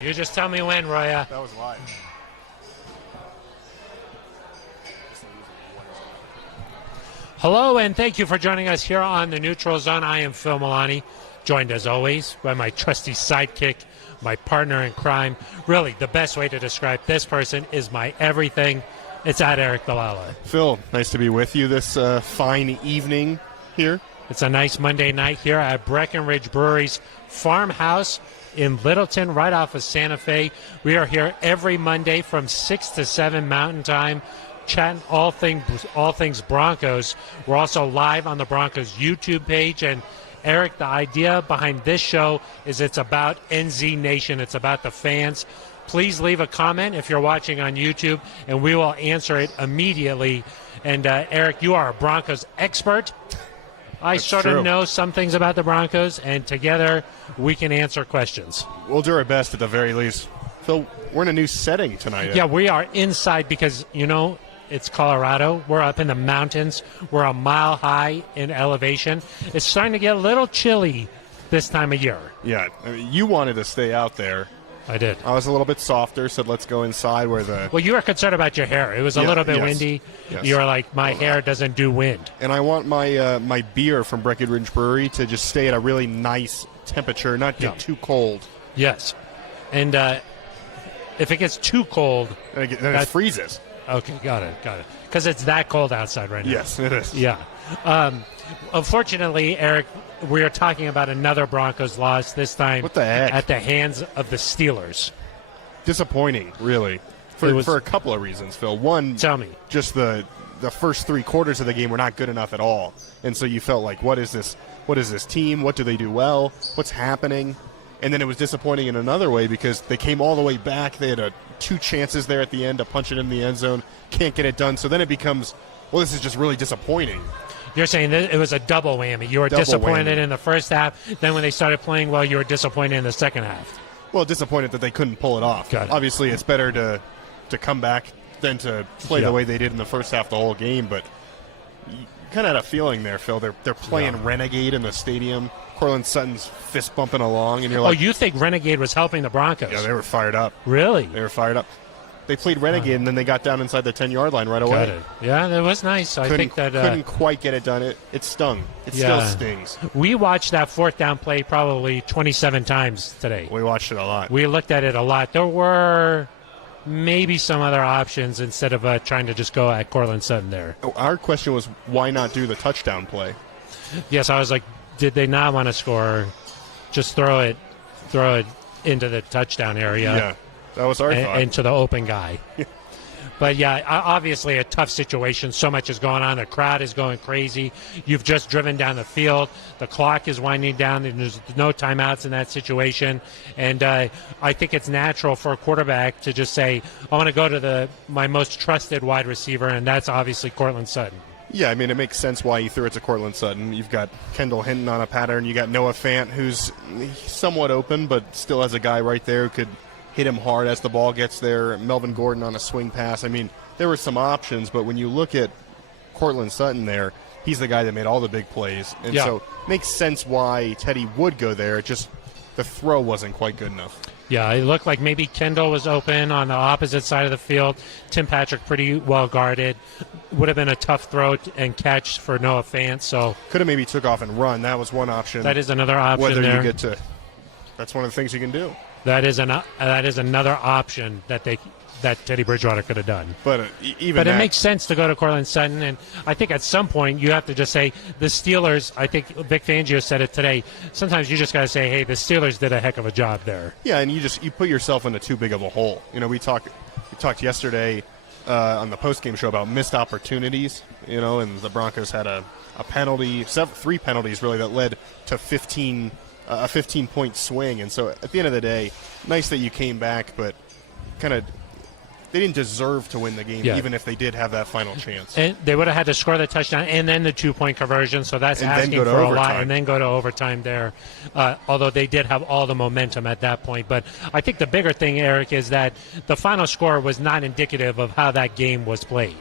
You just tell me when, Roya. That was live. Hello, and thank you for joining us here on the Neutral Zone. I am Phil Milani, joined as always by my trusty sidekick, my partner in crime. Really, the best way to describe this person is my everything. It's at Eric Bilala. Phil, nice to be with you this fine evening here. It's a nice Monday night here at Breckenridge Brewery's farmhouse in Littleton, right off of Santa Fe. We are here every Monday from 6 to 7 Mountain Time, chatting all things Broncos. We're also live on the Broncos YouTube page. And Eric, the idea behind this show is it's about NZ Nation. It's about the fans. Please leave a comment if you're watching on YouTube, and we will answer it immediately. And Eric, you are a Broncos expert. I sort of know some things about the Broncos, and together we can answer questions. We'll do our best at the very least. Phil, we're in a new setting tonight. Yeah, we are inside because, it's Colorado. We're up in the mountains. We're a mile high in elevation. It's starting to get a little chilly this time of year. Yeah, I mean, you wanted to stay out there. I did. I was a little bit softer, said let's go inside where the... Well, you were concerned about your hair. It was a little bit windy. Yes. You were like, my hair doesn't do wind. And I want my my beer from Breckenridge Brewery to just stay at a really nice temperature, not get too cold. Yes. And if it gets too cold... Then it freezes. Okay, got it. Because it's that cold outside right now. Yes, it is. Yeah. Unfortunately, Eric, we are talking about another Broncos loss, this time What the heck? at the hands of the Steelers. Disappointing, really, for a couple of reasons, Phil. One, Tell me. Just the first three quarters of the game were not good enough at all, and so you felt like, what is this? What is this team? What do they do well? What's happening? And then it was disappointing in another way because they came all the way back. They had two chances there at the end to punch it in the end zone. Can't get it done. So then it becomes, well, this is just really disappointing. You're saying that it was a double whammy. You were disappointed in the first half. Then when they started playing well, you were disappointed in the second half. Well, disappointed that they couldn't pull it off. Obviously, it's better to come back than to play the way they did in the first half the whole game. But you kind of had a feeling there, Phil. They're playing Renegade in the stadium. Cortland Sutton's fist bumping along, and you're like, oh, you think Renegade was helping the Broncos? Yeah, they were fired up. Really? They were fired up. They played Renegade, and then they got down inside the 10-yard line right away. Got it. Yeah, that was nice. I think that couldn't quite get it done. It stung. It still stings. We watched that fourth down play probably 27 times today. We watched it a lot. We looked at it a lot. There were maybe some other options instead of trying to just go at Cortland Sutton there. Our question was, why not do the touchdown play? Yes, I was like, did they not want to score? Just throw it into the touchdown area. Yeah, that was our thought. And to the open guy. But, yeah, obviously a tough situation. So much is going on. The crowd is going crazy. You've just driven down the field. The clock is winding down. There's no timeouts in that situation. And I think it's natural for a quarterback to just say, I want to go to my most trusted wide receiver, and that's obviously Cortland Sutton. Yeah, I mean, it makes sense why you threw it to Cortland Sutton. You've got Kendall Hinton on a pattern. You got Noah Fant, who's somewhat open, but still has a guy right there who could hit him hard as the ball gets there. Melvin Gordon on a swing pass. I mean, there were some options, but when you look at Cortland Sutton there, he's the guy that made all the big plays. And so it makes sense why Teddy would go there. It just the throw wasn't quite good enough. Yeah, it looked like maybe Kendall was open on the opposite side of the field. Tim Patrick pretty well guarded. Would have been a tough throw and catch for Noah Fant. So could have maybe took off and run. That was one option. That is another option. Whether there. you get to, that's one of the things you can do. That is another option that Teddy Bridgewater could have done. But it makes sense to go to Cortland Sutton, and I think at some point you have to just say the Steelers. I think Vic Fangio said it today. Sometimes you just got to say, hey, the Steelers did a heck of a job there. Yeah, and you put yourself into too big of a hole. We talked yesterday on the postgame show about missed opportunities. And the Broncos had a penalty, three penalties really that led to a 15-point swing. And so at the end of the day, nice that you came back, but kind of they didn't deserve to win the game, even if they did have that final chance. And they would have had to score the touchdown and then the 2-point conversion, so that's asking for a lot, and then go to overtime there, although they did have all the momentum at that point. But I think the bigger thing, Eric, is that the final score was not indicative of how that game was played.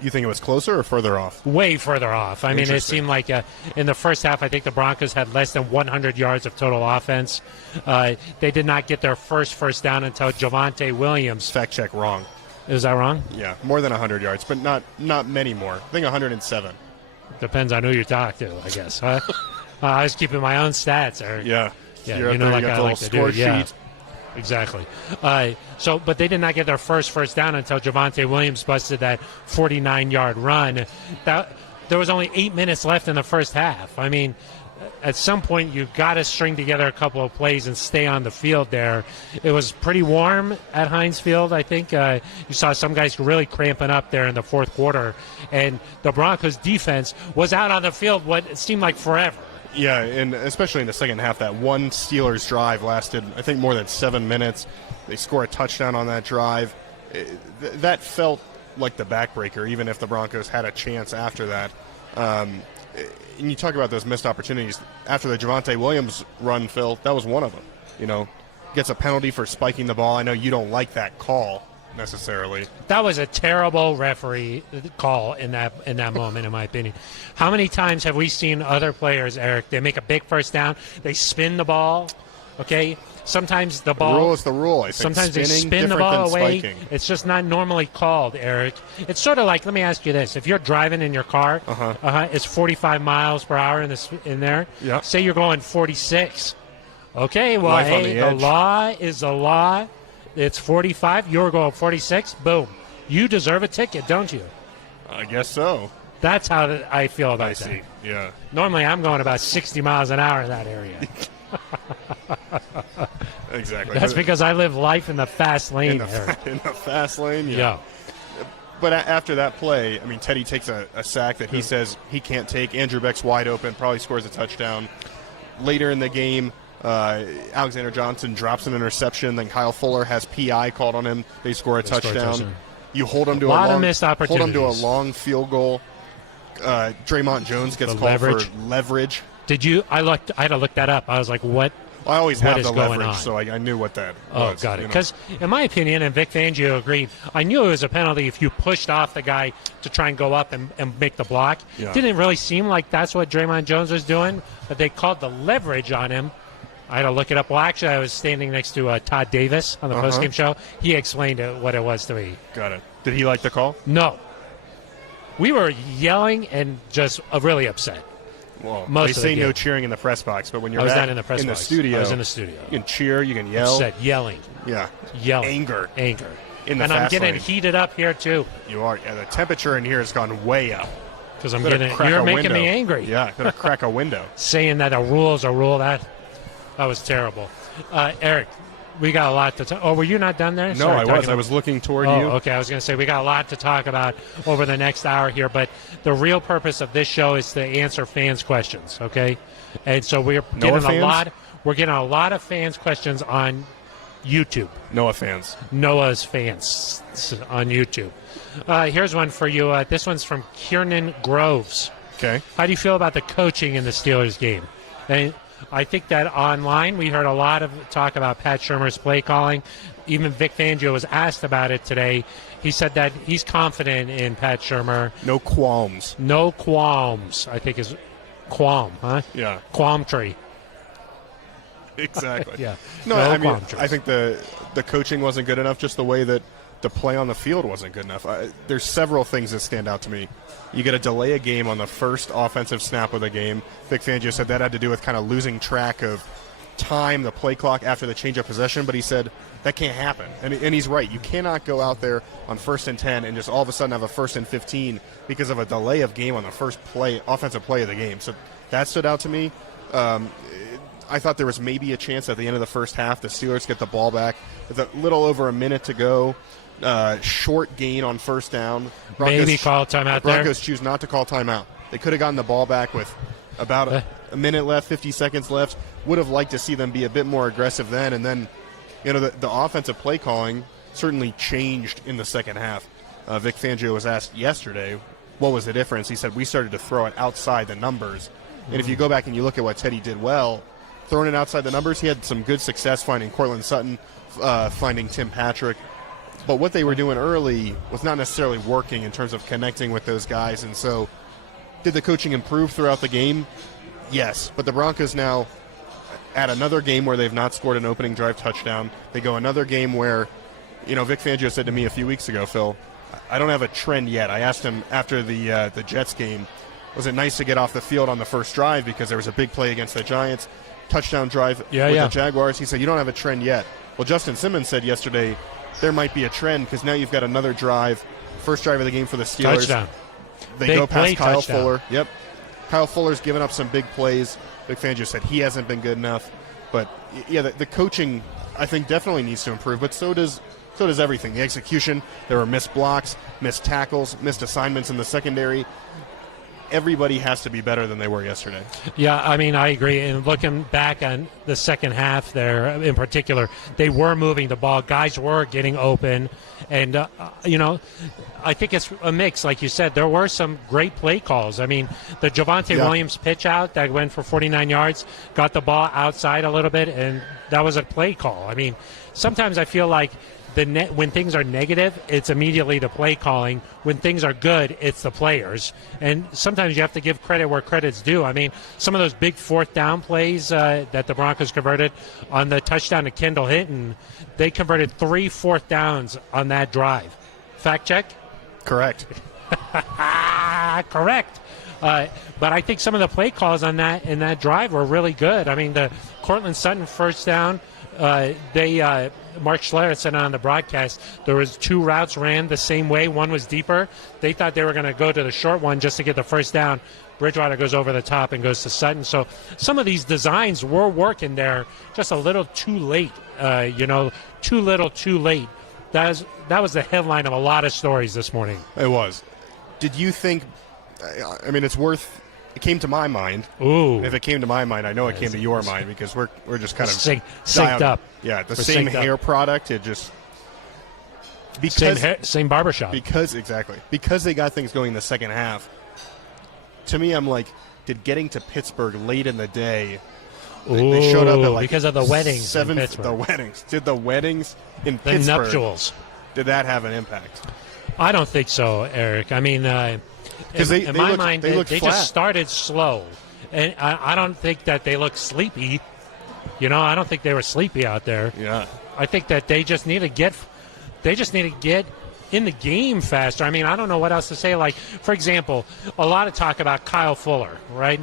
You think it was closer or further off? Way further off. I mean, it seemed like in the first half, I think the Broncos had less than 100 yards of total offense. They did not get their first down until Javonte Williams. Fact check, wrong. Is that wrong? Yeah, more than 100 yards, but not many more. I think 107. Depends on who you talk to, I guess. Huh? I was keeping my own stats. Yeah. Yeah, You're you know, like you got I the like to score do. sheet. Yeah, exactly. But they did not get their first down until Javonte Williams busted that 49-yard run. There was only 8 minutes left in the first half. I mean, at some point you've got to string together a couple of plays and stay on the field there. It was pretty warm at Heinz Field, I think. You saw some guys really cramping up there in the fourth quarter, and the Broncos defense was out on the field what seemed like forever. Yeah, and especially in the second half, that one Steelers drive lasted, I think, more than 7 minutes. They score a touchdown on that drive. That felt like the backbreaker, even if the Broncos had a chance after that. And you talk about those missed opportunities. After the Javonte Williams run, Phil, that was one of them. You know, gets a penalty for spiking the ball. I know you don't like that call necessarily. That was a terrible referee call in that moment, in my opinion. How many times have we seen other players, Eric, they make a big first down, they spin the ball, okay? Sometimes the ball... The rule is the rule, I think. Sometimes they Spinning, spin the ball away. Spiking. It's just not normally called, Eric. It's sort of like, let me ask you this. If you're driving in your car, it's 45 miles per hour in there. Yeah. Say you're going 46. Okay, well, Life on hey, the the edge. law is the law. It's 45. You're going 46. Boom. You deserve a ticket, don't you? I guess so. That's how I feel about I that. see. Yeah. Normally, I'm going about 60 miles an hour in that area. Exactly. That's because I live life in the fast lane. In the fast lane. Yeah. But after that play, I mean, Teddy takes a sack that he says he can't take. Andrew Beck's wide open, probably scores a touchdown. Later in the game, Alexander Johnson drops an interception. Then Kyle Fuller has PI called on him. They score a touchdown. You hold them to a lot of missed opportunities. Hold them to a long field goal. Draymond Jones gets called for leverage. Did you? I had to look that up. I was like, what? I always have the going leverage, on? so I knew what that Oh, was. got it. Because in my opinion, and Vic Fangio agreed, I knew it was a penalty if you pushed off the guy to try and go up and make the block. Yeah. Didn't really seem like that's what Draymond Jones was doing, but they called the leverage on him. I had to look it up. Well, actually, I was standing next to Todd Davis on the postgame show. He explained what it was to me. Got it. Did he like the call? No. We were yelling and just really upset. Well, Most they say of the no game. cheering in the press box, but when you're I was back not in the press box. studio, I was in the studio. You can cheer, you can yell. Upset, yelling. Yeah. Yelling. Anger. In the fast I'm getting lane. heated up here, too. You are. Yeah, the temperature in here has gone way up. Because I'm Gonna getting, crack you're a making window. me angry. Yeah, gonna crack a window. Saying that a rule is a rule, that was terrible. Eric, we got a lot to talk. Oh, were you not done there? No, I was. I was looking toward you. Okay. I was going to say we got a lot to talk about over the next hour here, but the real purpose of this show is to answer fans' questions. Okay, and so we're getting a lot. We're getting a lot of fans' questions on YouTube. Noah fans. Noah's fans on YouTube. Here's one for you. This one's from Kiernan Groves. Okay. How do you feel about the coaching in the Steelers game? And I think that online we heard a lot of talk about Pat Shurmur's play calling. Even Vic Fangio was asked about it today. He said that he's confident in Pat Shurmur. No qualms. No qualms, I think is qualm, huh? Yeah. Qualm tree. Exactly. Yeah. No, No I mean, qualm trees. I think the coaching wasn't good enough, just the way that the play on the field wasn't good enough. There's several things that stand out to me. You get to delay a game on the first offensive snap of the game. Vic Fangio said that had to do with kind of losing track of time, the play clock after the change of possession, but he said that can't happen. And he's right. You cannot go out there on 1st and 10 and just all of a sudden have a 1st and 15 because of a delay of game on the first play, offensive play of the game. So that stood out to me. I thought there was maybe a chance at the end of the first half the Steelers get the ball back with a little over a minute to go. Short gain on 1st down. Maybe call timeout there. Broncos choose not to call timeout. They could have gotten the ball back with about a minute left, 50 seconds left. Would have liked to see them be a bit more aggressive then. And then, the offensive play calling certainly changed in the second half. Vic Fangio was asked yesterday, what was the difference? He said, we started to throw it outside the numbers. And if you go back and you look at what Teddy did well, throwing it outside the numbers, he had some good success finding Cortland Sutton, finding Tim Patrick. But what they were doing early was not necessarily working in terms of connecting with those guys. And so did the coaching improve throughout the game? Yes. But the Broncos now at another game where they've not scored an opening drive touchdown. They go another game where, Vic Fangio said to me a few weeks ago, Phil, I don't have a trend yet. I asked him after the Jets game, was it nice to get off the field on the first drive because there was a big play against the Giants, touchdown drive with the Jaguars. He said, you don't have a trend yet. Well, Justin Simmons said yesterday there might be a trend because now you've got another drive, first drive of the game for the Steelers. Touchdown. They Big go past Kyle touchdown. Fuller. Yep. Kyle Fuller's given up some big plays. Vic Fangio said he hasn't been good enough. But, yeah, the coaching, I think, definitely needs to improve. But so does everything. The execution, there were missed blocks, missed tackles, missed assignments in the secondary. Everybody has to be better than they were yesterday. Yeah, I mean, I agree. And looking back on the second half there in particular, they were moving the ball. Guys were getting open. And, I think it's a mix. Like you said, there were some great play calls. I mean, the Javonte Williams pitch out that went for 49 yards, got the ball outside a little bit, and that was a play call. I mean, sometimes I feel like when things are negative, it's immediately the play calling. When things are good, it's the players. And sometimes you have to give credit where credit's due. I mean, some of those big fourth down plays that the Broncos converted on the touchdown to Kendall Hinton, they converted 3 fourth downs on that drive. Fact check? Correct. Correct. But I think some of the play calls in that drive were really good. I mean, the Cortland Sutton first down, Mark Schler said on the broadcast there was 2 routes ran the same way. One was deeper. They thought they were going to go to the short one just to get the first down. Bridgewater goes over the top and goes to Sutton. So some of these designs were working there, just a little too late. Too little, too late. That was the headline of a lot of stories this morning. It was. Did you think? I mean, it came to my mind. Ooh. If it came to my mind, I know it came to your mind because we're just kind of synced up. Yeah, the same hair product. It just same barbershop. Because they got things going in the second half. To me, I'm like, did getting to Pittsburgh late in the day? They showed up at like because of the weddings. Did the weddings in the Pittsburgh? Nuptials. Did that have an impact? I don't think so, Eric. I mean, in my mind, they just started slow, and I don't think that they looked sleepy. I don't think they were sleepy out there. Yeah, I think that they just need to get in the game faster. I mean, I don't know what else to say. Like, for example, a lot of talk about Kyle Fuller, right?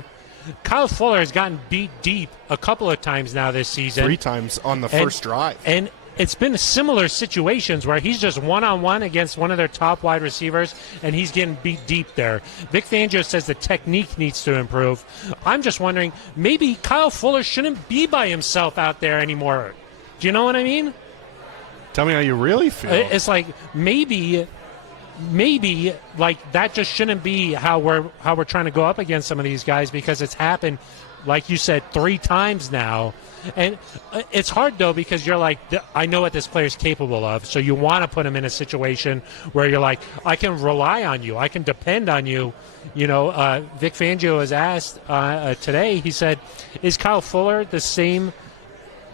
Kyle Fuller has gotten beat deep a couple of times now this season. 3 times on the first drive. And it's been similar situations where he's just one-on-one against one of their top wide receivers, and he's getting beat deep there. Vic Fangio says the technique needs to improve. I'm just wondering, maybe Kyle Fuller shouldn't be by himself out there anymore. Do you know what I mean? Tell me how you really feel. It's like maybe like that just shouldn't be how we're trying to go up against some of these guys, because it's happened, like you said, 3 times now. And it's hard, though, because you're like, I know what this player's capable of, so you want to put him in a situation where you're like, I can rely on you, I can depend on you. Vic Fangio was asked today, he said, is Kyle Fuller the same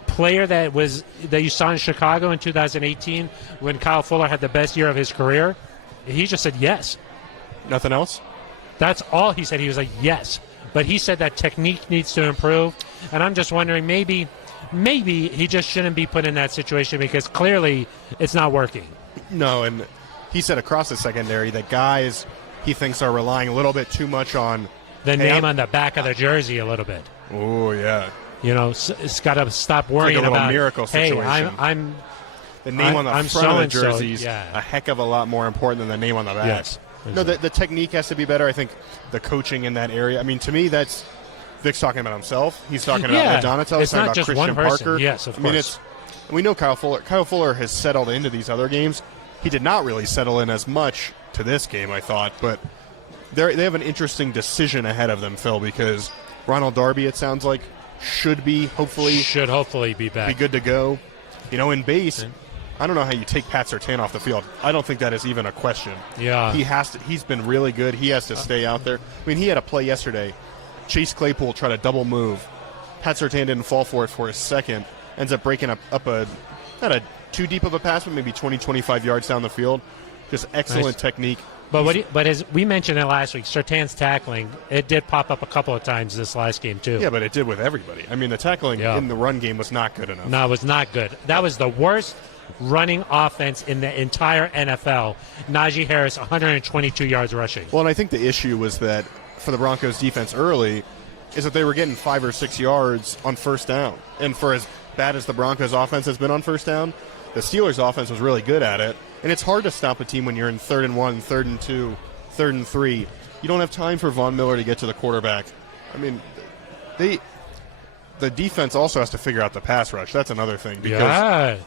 player that you saw in Chicago in 2018 when Kyle Fuller had the best year of his career? He just said yes. Nothing else? That's all he said. He was like, yes. But he said that technique needs to improve. And I'm just wondering, maybe he just shouldn't be put in that situation because clearly it's not working. No, and he said across the secondary that guys he thinks are relying a little bit too much on the name on the back of the jersey a little bit. Oh, yeah. It's got to stop worrying like a about, miracle situation. Hey, I'm the name on the front so of the jersey is yeah. a heck of a lot more important than the name on the back. Yes. No, the technique has to be better. I think the coaching in that area. I mean, to me, that's Vic's talking about himself. He's talking about Matt Donatel. He's talking about just Christian one person. Parker. Yes, of course. We know Kyle Fuller. Kyle Fuller has settled into these other games. He did not really settle in as much to this game, I thought. But they have an interesting decision ahead of them, Phil, because Ronald Darby, it sounds like, should hopefully be back. Be good to go. In base, I don't know how you take Pat Surtain off the field. I don't think that is even a question. Yeah. He's been really good. He has to stay out there. I mean, he had a play yesterday. Chase Claypool tried a double move. Pat Surtain didn't fall for it for a second. Ends up breaking up a not a too deep of a pass, but maybe 20, 25 yards down the field. Just excellent technique. But as we mentioned it last week, Surtain's tackling, it did pop up a couple of times this last game too. Yeah, but it did with everybody. I mean, the tackling in the run game was not good enough. No, it was not good. That was the worst running offense in the entire NFL. Najee Harris, 122 yards rushing. Well, and I think the issue was that for the Broncos defense early is that they were getting 5 or 6 yards on first down. And for as bad as the Broncos offense has been on first down, the Steelers offense was really good at it. And it's hard to stop a team when you're in 3rd and 1, 3rd and 2, 3rd and 3. You don't have time for Von Miller to get to the quarterback. I mean, the defense also has to figure out the pass rush. That's another thing because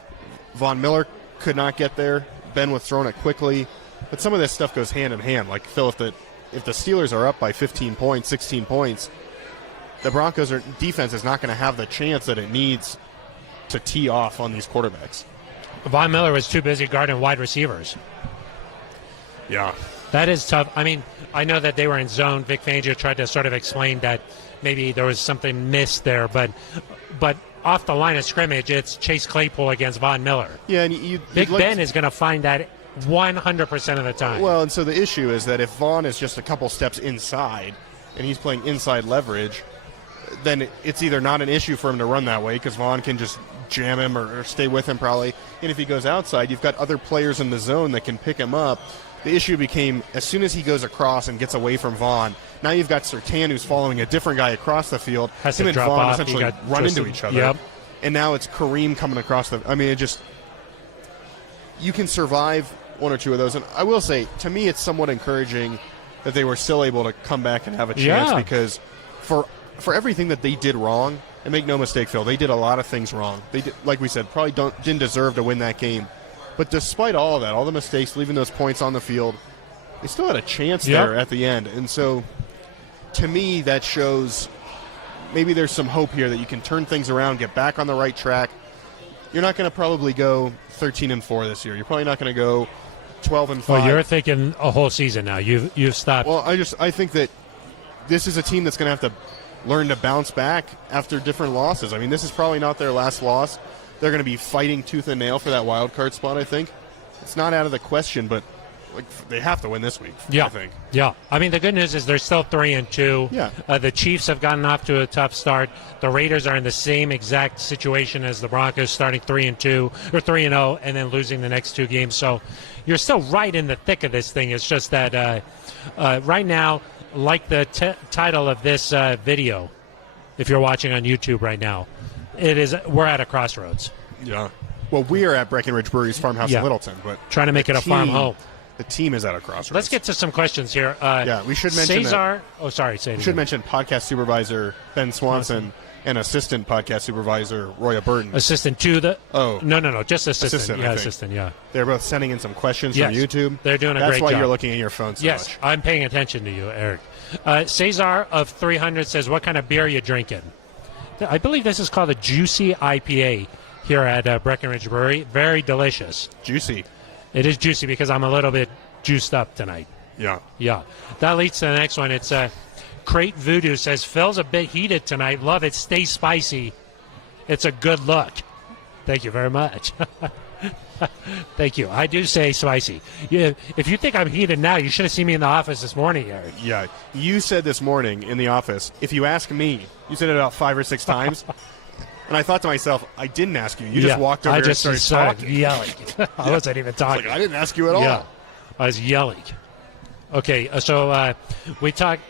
Von Miller could not get there. Ben was throwing it quickly. But some of this stuff goes hand in hand. Like, Phil, if the Steelers are up by 15 points, 16 points, the Broncos defense is not going to have the chance that it needs to tee off on these quarterbacks. Von Miller was too busy guarding wide receivers. Yeah. That is tough. I mean, I know that they were in zone. Vic Fangio tried to sort of explain that maybe there was something missed there, but off the line of scrimmage, it's Chase Claypool against Von Miller. Yeah, and Big Ben is going to find that 100% of the time. Well, and so the issue is that if Vaughn is just a couple steps inside and he's playing inside leverage, then it's either not an issue for him to run that way because Vaughn can just jam him or stay with him probably. And if he goes outside, you've got other players in the zone that can pick him up. The issue became as soon as he goes across and gets away from Vaughn, now you've got Surtain who's following a different guy across the field. Has him to and drop Vaughn off. essentially run into each other. Yep. And now it's Kareem coming across the – I mean, it just – you can survive one or two of those. And I will say, to me, it's somewhat encouraging that they were still able to come back and have a chance because for everything that they did wrong, and make no mistake, Phil, they did a lot of things wrong. They did, like we said, probably didn't deserve to win that game. But despite all of that, all the mistakes, leaving those points on the field, they still had a chance there at the end. And so, to me, that shows maybe there's some hope here that you can turn things around, get back on the right track. You're not going to probably go 13-4 this year. You're probably not going to go 12-5. Well, you're thinking a whole season now. You've stopped. Well, I think that this is a team that's going to have to learn to bounce back after different losses. I mean, this is probably not their last loss. They're going to be fighting tooth and nail for that wild card spot, I think. It's not out of the question, but they have to win this week, I think. Yeah. I mean, the good news is they're still 3-2. Yeah. The Chiefs have gotten off to a tough start. The Raiders are in the same exact situation as the Broncos, starting 3-2 or 3-0 and then losing the next 2 games. So you're still right in the thick of this thing. It's just that right now, like the title of this video, if you're watching on YouTube right now, we're at a crossroads. Yeah. Well, we are at Breckenridge Brewery's farmhouse in Littleton, but trying to make it a farm home. The team is at a crossroads. Let's get to some questions here. We should mention Cesar. We should mention podcast supervisor Ben Swanson and assistant podcast supervisor Roya Burton. Assistant to the. Oh no, just assistant. Assistant. Yeah. They're both sending in some questions from YouTube. They're doing a That's great why job. you're looking at your phone so much. Yes, I'm paying attention to you, Eric. Cesar of 300 says, "What kind of beer are you drinking?" I believe this is called a Juicy IPA here at Breckenridge Brewery. Very delicious. Juicy. It is juicy because I'm a little bit juiced up tonight. Yeah. That leads to the next one. It's Crate Voodoo says, Phil's a bit heated tonight. Love it. Stay spicy. It's a good look. Thank you very much. Thank you. I do say spicy. If you think I'm heated now, you should have seen me in the office this morning, Eric. Yeah. You said this morning in the office, if you ask me, you said it about 5 or 6 times. And I thought to myself, I didn't ask you. You just walked over here and started talking. Yelling. I wasn't even talking. I didn't ask you at all. Yeah, I was yelling. Okay, so we talked.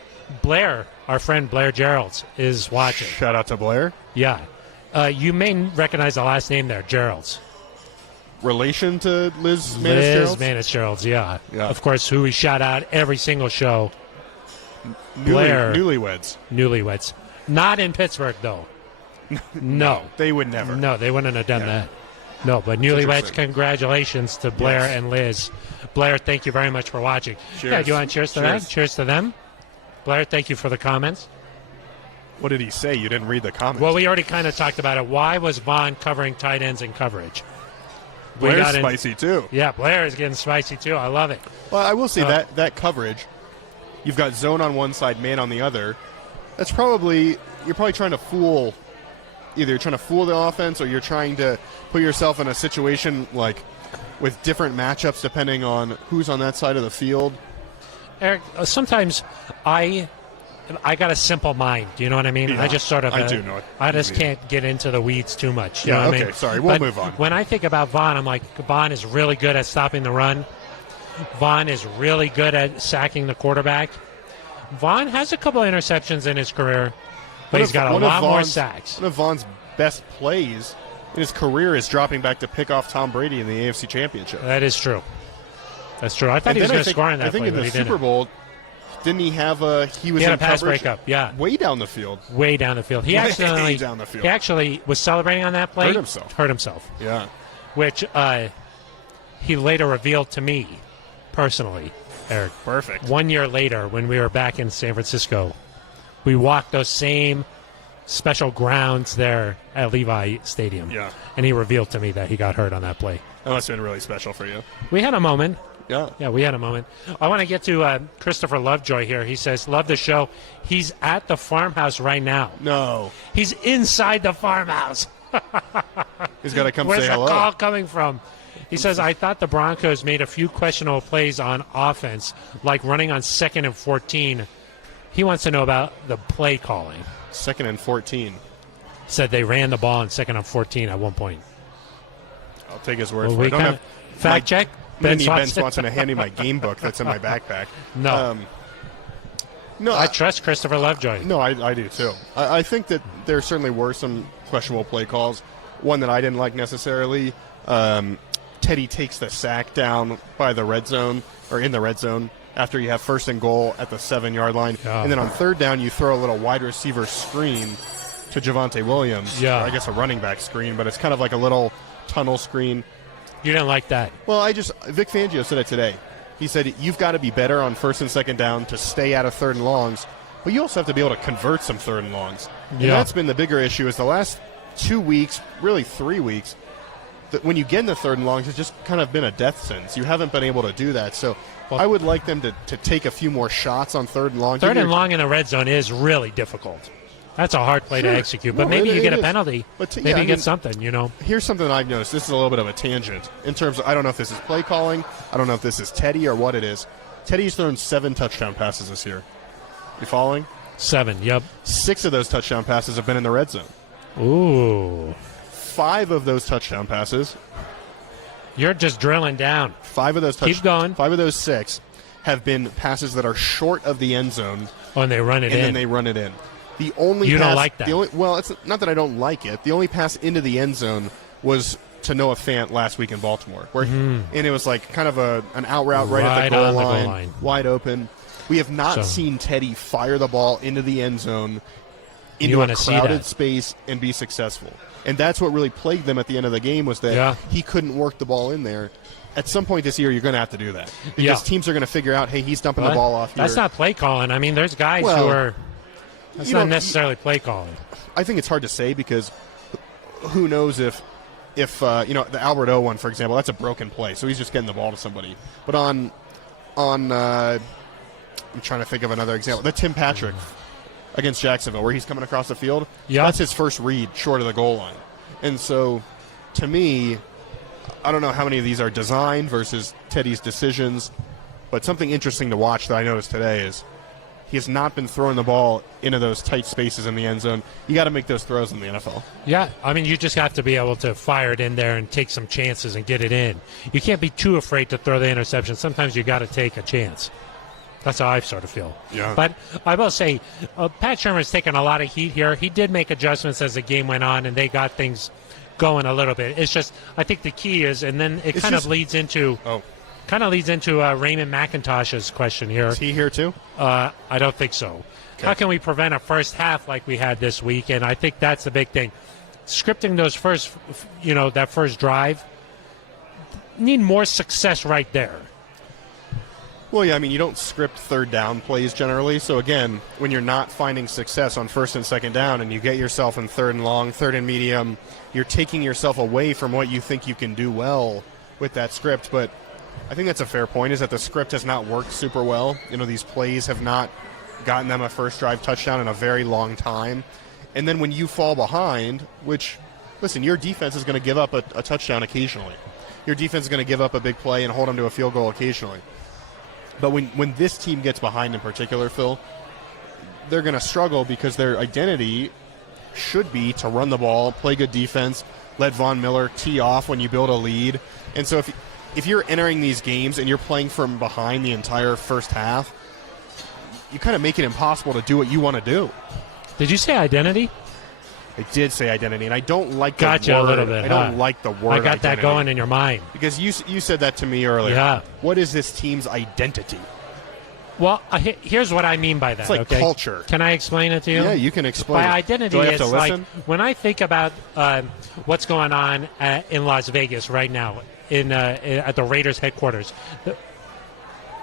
Blair, our friend Blair Geralds, is watching. Shout out to Blair. Yeah. You may recognize the last name there, Geralds. Relation to Liz Manis-Geralds? Liz Manis-Geralds, yeah. Of course, who we shout out every single show. Blair. Newlyweds. Not in Pittsburgh, though. No. They would never. No, they wouldn't have done that. No, but newlyweds, congratulations to Blair and Liz. Blair, thank you very much for watching. Cheers. Yeah, do you want to cheers to that? Cheers to them. Blair, thank you for the comments. What did he say? You didn't read the comments. Well, we already kind of talked about it. Why was Vaughn covering tight ends in coverage? Blair's spicy, too. Yeah, Blair is getting spicy, too. I love it. Well, I will say that coverage, you've got zone on one side, man on the other. You're probably trying to fool either you're trying to fool the offense or you're trying to put yourself in a situation like with different matchups depending on who's on that side of the field? Eric, sometimes I got a simple mind. Do you know what I mean? Yeah, I just sort of I do know it. I just can't get into the weeds too much. You know what I mean? Sorry, we'll But move on. When I think about Vaughn, I'm like, Vaughn is really good at stopping the run. Vaughn is really good at sacking the quarterback. Vaughn has a couple of interceptions in his career, but he's got a lot more sacks. One of Vaughn's best plays in his career is dropping back to pick off Tom Brady in the AFC Championship. That is true. That's true. I thought he was going to score on that I think play, in but the he Super didn't. Bowl, didn't he have he He had in a pass coverage breakup, yeah. way down the field. Way down the field. He Way down the field. He actually was celebrating on that play. Hurt himself. Yeah. Which he later revealed to me, personally, Eric. Perfect. 1 year later, when we were back in San Francisco, we walked those same special grounds there at Levi Stadium. Yeah. And he revealed to me that he got hurt on that play. That must have been really special for you. We had a moment. Yeah. Yeah, we had a moment. I want to get to Christopher Lovejoy here. He says, love the show. He's at the farmhouse right now. No. He's inside the farmhouse. He's got to come Where's say the hello. call coming from? He says, I thought the Broncos made a few questionable plays on offense, like running on 2nd and 14. He wants to know about the play calling. 2nd and 14. Said they ran the ball on 2nd and 14 at one point. I'll take his word for it. Fact check. Ben Swanson to hand me my game book that's in my backpack. No. No, I trust Christopher Lovejoy. No, I do too. I think that there certainly were some questionable play calls. One that I didn't like necessarily. Teddy takes the sack down by the red zone, or in the red zone, after you have 1st and goal at the 7-yard line. Yeah. And then on 3rd down, you throw a little wide receiver screen to Javonte Williams. Yeah. Or I guess a running back screen, but it's kind of like a little tunnel screen. You didn't like that? Well, Vic Fangio said it today. He said, you've got to be better on 1st and 2nd down to stay out of 3rd and longs, but you also have to be able to convert some 3rd and longs. And that's been the bigger issue is the last 2 weeks, really 3 weeks, that when you get in the 3rd and longs, it's just kind of been a death sentence. You haven't been able to do that. So I would like them to take a few more shots on 3rd and long. 3rd and long in the red zone is really difficult. That's a hard play to execute, but maybe you get a penalty. Maybe you get something, you know. Here's something I've noticed. This is a little bit of a tangent in terms of, I don't know if this is play calling. I don't know if this is Teddy or what it is. Teddy's thrown 7 touchdown passes this year. You following? 7, yep. 6 of those touchdown passes have been in the red zone. Ooh. 5 of those touchdown passes. You're just drilling down. 5 of those Keep going. 5 of those 6 have been passes that are short of the end zone. Oh, and they run it in. And then they run it in. The only you pass, don't like that. It's not that I don't like it. The only pass into the end zone was to Noah Fant last week in Baltimore, where and it was like kind of an out route right at the goal line, wide open. We have not seen Teddy fire the ball into the end zone into a crowded space and be successful. And that's what really plagued them at the end of the game was that he couldn't work the ball in there. At some point this year, you're going to have to do that because teams are going to figure out, hey, he's dumping the ball off here. That's not play calling. I mean, there's guys who are. That's not necessarily play calling. I think it's hard to say because who knows if the Albert O one, for example, that's a broken play, so he's just getting the ball to somebody. But on I'm trying to think of another example. The Tim Patrick against Jacksonville, where he's coming across the field, that's his first read short of the goal line. And so, to me, I don't know how many of these are designed versus Teddy's decisions, but something interesting to watch that I noticed today is he has not been throwing the ball into those tight spaces in the end zone. You got to make those throws in the NFL. Yeah, I mean, you just have to be able to fire it in there and take some chances and get it in. You can't be too afraid to throw the interception. Sometimes you got to take a chance. That's how I sort of feel. Yeah. But I will say, Pat Shermer's taken a lot of heat here. He did make adjustments as the game went on, and they got things going a little bit. It's just, I think the key is, and then it kind of leads into Raymond McIntosh's question here. Is he here too? I don't think so. Okay. How can we prevent a first half like we had this week? And I think that's the big thing. Scripting those that first drive, need more success right there. Well, yeah, I mean, you don't script 3rd down plays generally. So, again, when you're not finding success on 1st and 2nd down and you get yourself in 3rd and long, 3rd and medium, you're taking yourself away from what you think you can do well with that script. But I think that's a fair point, is that the script has not worked super well. These plays have not gotten them a first drive touchdown in a very long time. And then when you fall behind, which, listen, your defense is going to give up a touchdown occasionally. Your defense is going to give up a big play and hold them to a field goal occasionally. But when this team gets behind in particular, Phil, they're going to struggle because their identity should be to run the ball, play good defense, let Von Miller tee off when you build a lead. And so if you're entering these games and you're playing from behind the entire first half, you kind of make it impossible to do what you want to do. Did you say identity? I did say identity, and I don't like the Gotcha word. a little bit. I don't like the word I got identity. that going in your mind. Because you said that to me earlier. Yeah. What is this team's identity? Well, here's what I mean by that. It's like okay? culture. Can I explain it to you? Yeah, you can explain By it. identity, Do I have it's to like listen? when I think about what's going on in Las Vegas right now at the Raiders headquarters,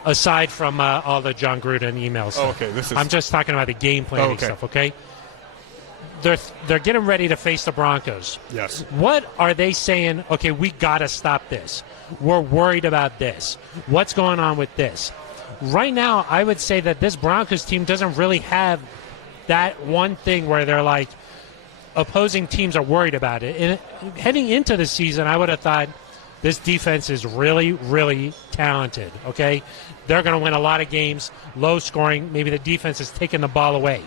aside from all the John Gruden emails. Oh, okay. I'm just talking about the game planning stuff, okay? They're getting ready to face the Broncos. Yes. What are they saying? Okay, we got to stop this. We're worried about this. What's going on with this? Right now, I would say that this Broncos team doesn't really have that one thing where they're like, opposing teams are worried about it. And heading into the season, I would have thought this defense is really, really talented, okay? They're going to win a lot of games, low scoring. Maybe the defense is taking the ball away.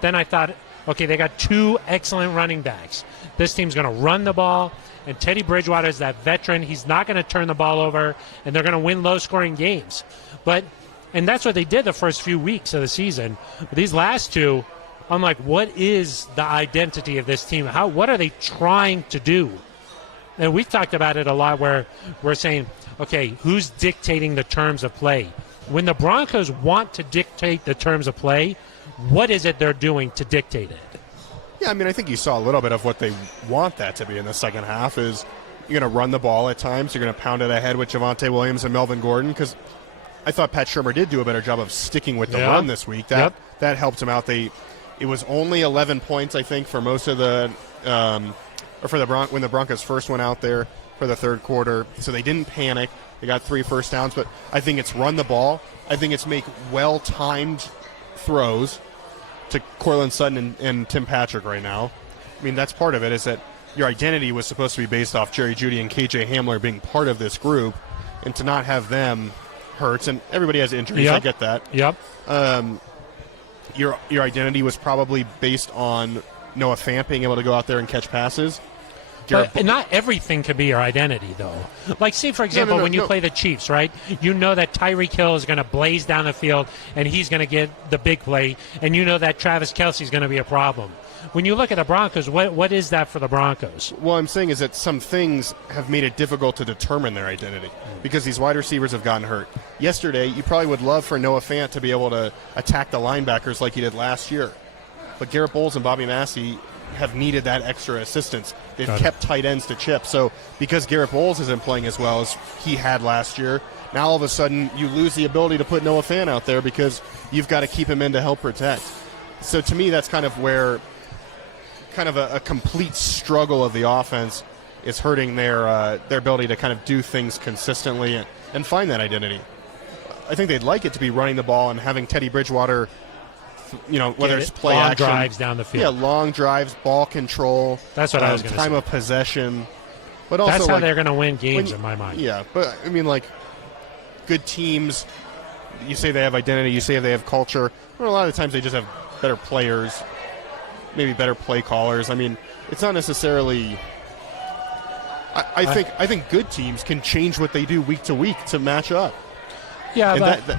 Then I thought, okay, they got two excellent running backs. This team's going to run the ball, and Teddy Bridgewater is that veteran. He's not going to turn the ball over, and they're going to win low-scoring games. And that's what they did the first few weeks of the season. But these last two, I'm like, what is the identity of this team? What are they trying to do? And we've talked about it a lot where we're saying, okay, who's dictating the terms of play? When the Broncos want to dictate the terms of play, what is it they're doing to dictate it? Yeah, I mean, I think you saw a little bit of what they want that to be in the second half is you're going to run the ball at times. You're going to pound it ahead with Javonte Williams and Melvin Gordon because I thought Pat Shurmur did do a better job of sticking with the run this week. That helped him out. It was only 11 points, I think, for most of the when the Broncos first went out there for the third quarter. So they didn't panic. They got 3 first downs, but I think it's run the ball. I think it's make well-timed throws to Courtland Sutton and Tim Patrick right now. I mean, that's part of it, is that your identity was supposed to be based off Jerry Jeudy and KJ Hamler being part of this group, and to not have them hurts, and everybody has injuries. I get that. Yep. Your identity was probably based on Noah Fant being able to go out there and catch passes. But not everything could be your identity, though. Like, say, for example, when you play the Chiefs, right? You know that Tyreek Hill is going to blaze down the field, and he's going to get the big play, and you know that Travis Kelce is going to be a problem. When you look at the Broncos, what is that for the Broncos? What I'm saying is that some things have made it difficult to determine their identity because these wide receivers have gotten hurt. Yesterday, you probably would love for Noah Fant to be able to attack the linebackers like he did last year. But Garrett Bowles and Bobby Massey have needed that extra assistance. They've kept tight ends to chip. So because Garrett Bowles isn't playing as well as he had last year, now all of a sudden you lose the ability to put Noah Fant out there because you've got to keep him in to help protect. So to me, that's kind of where a complete struggle of the offense is hurting their ability to kind of do things consistently and find that identity. I think they'd like it to be running the ball and having Teddy Bridgewater, whether it's play long action, drives down the field. Yeah, long drives, ball control. That's what I was going to say. Time of possession. But also, that's how they're going to win games in my mind. Yeah, but I mean, like, good teams, you say they have identity, you say they have culture. Well, a lot of the times they just have better players, maybe better play callers. I mean, it's not necessarily. I think good teams can change what they do week to week to match up. Yeah, and but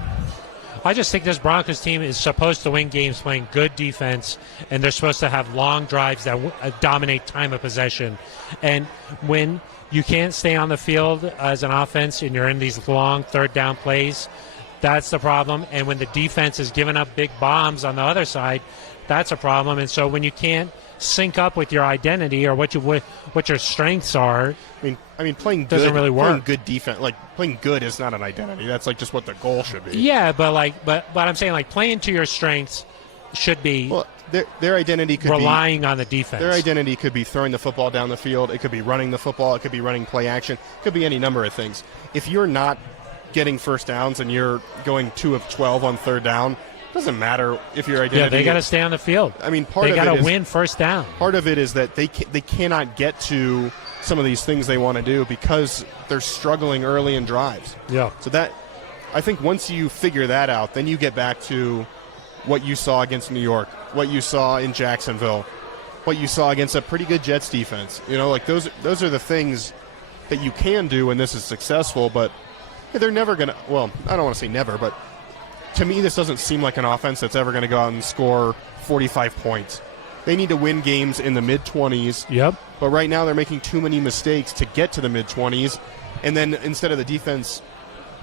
I just think this Broncos team is supposed to win games playing good defense, and they're supposed to have long drives that dominate time of possession. And when you can't stay on the field as an offense and you're in these long third down plays, that's the problem. And when the defense is giving up big bombs on the other side, that's a problem. And so when you can't sync up with your identity or what your strengths are, I mean, playing good doesn't really work. Playing good defense, like playing good, is not an identity. That's like just what the goal should be. Yeah, but I'm saying like playing to your strengths should be. Well, their identity could relying on the defense. Their identity could be throwing the football down the field. It could be running the football. It could be running play action. It could be any number of things. If you're not getting first downs and you're going 2 of 12 on third down, doesn't matter if your identity. Yeah, they got to stay on the field. I mean, they got to win first down. Part of it is that they cannot get to some of these things they want to do because they're struggling early in drives. Yeah. So that, I think once you figure that out, then you get back to what you saw against New York, what you saw in Jacksonville, what you saw against a pretty good Jets defense. You know, like those are the things that you can do when this is successful, but they're never going to, well, I don't want to say never, but to me this doesn't seem like an offense that's ever going to go out and score 45 points. They need to win games in the mid-20s. Yep. But right now they're making too many mistakes to get to the mid-20s, and then instead of the defense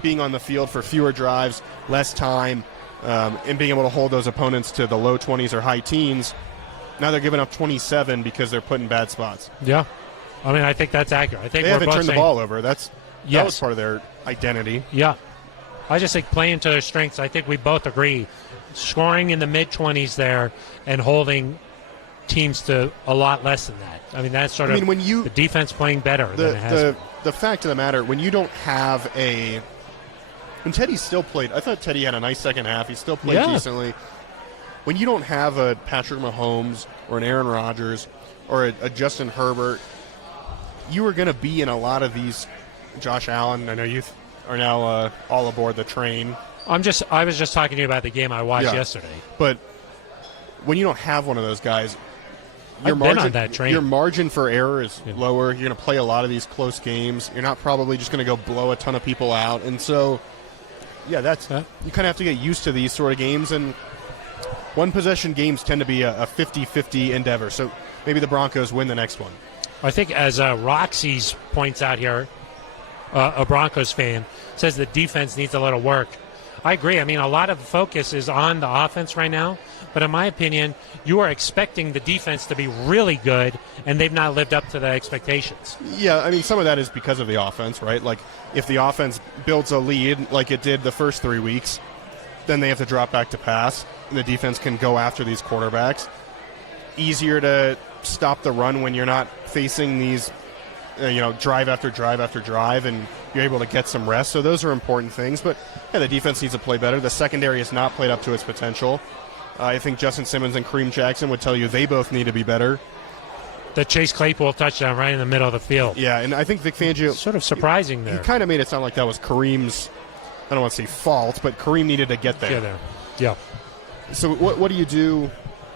being on the field for fewer drives, less time, and being able to hold those opponents to the low 20s or high teens, now they're giving up 27 because they're put in bad spots. Yeah. I mean, I think that's accurate. I think they haven't turned the ball over. That was part of their identity. Yeah. I just think playing to their strengths, I think we both agree. Scoring in the mid-20s there and holding teams to a lot less than that. I mean, that's sort of when you, the defense playing better than it has. The fact of the matter, when you don't have a... When Teddy still played, I thought Teddy had a nice second half. He still played decently. When you don't have a Patrick Mahomes or an Aaron Rodgers or a Justin Herbert, you are going to be in a lot of these. Josh Allen, I know you are now all aboard the train. I was just talking to you about the game I watched yesterday. But when you don't have one of those guys, I've been on that train. Your margin for error is lower. You're going to play a lot of these close games. You're not probably just going to go blow a ton of people out. And so, you kind of have to get used to these sort of games. And one-possession games tend to be a 50-50 endeavor. So maybe the Broncos win the next one. I think as Roxy's points out here, a Broncos fan, says the defense needs a little work. I agree. I mean, a lot of the focus is on the offense right now. But in my opinion, you are expecting the defense to be really good, and they've not lived up to the expectations. Yeah, I mean, some of that is because of the offense, right? Like, if the offense builds a lead like it did the first 3 weeks, then they have to drop back to pass, and the defense can go after these quarterbacks. Easier to stop the run when you're not facing these, drive after drive after drive, and you're able to get some rest. So those are important things. But, the defense needs to play better. The secondary has not played up to its potential. I think Justin Simmons and Kareem Jackson would tell you they both need to be better. The Chase Claypool touchdown right in the middle of the field. Yeah, and I think Vic Fangio... Sort of surprising there. He kind of made it sound like that was Kareem's, I don't want to say fault, but Kareem needed to get there. Get there. Yeah. So what do you do...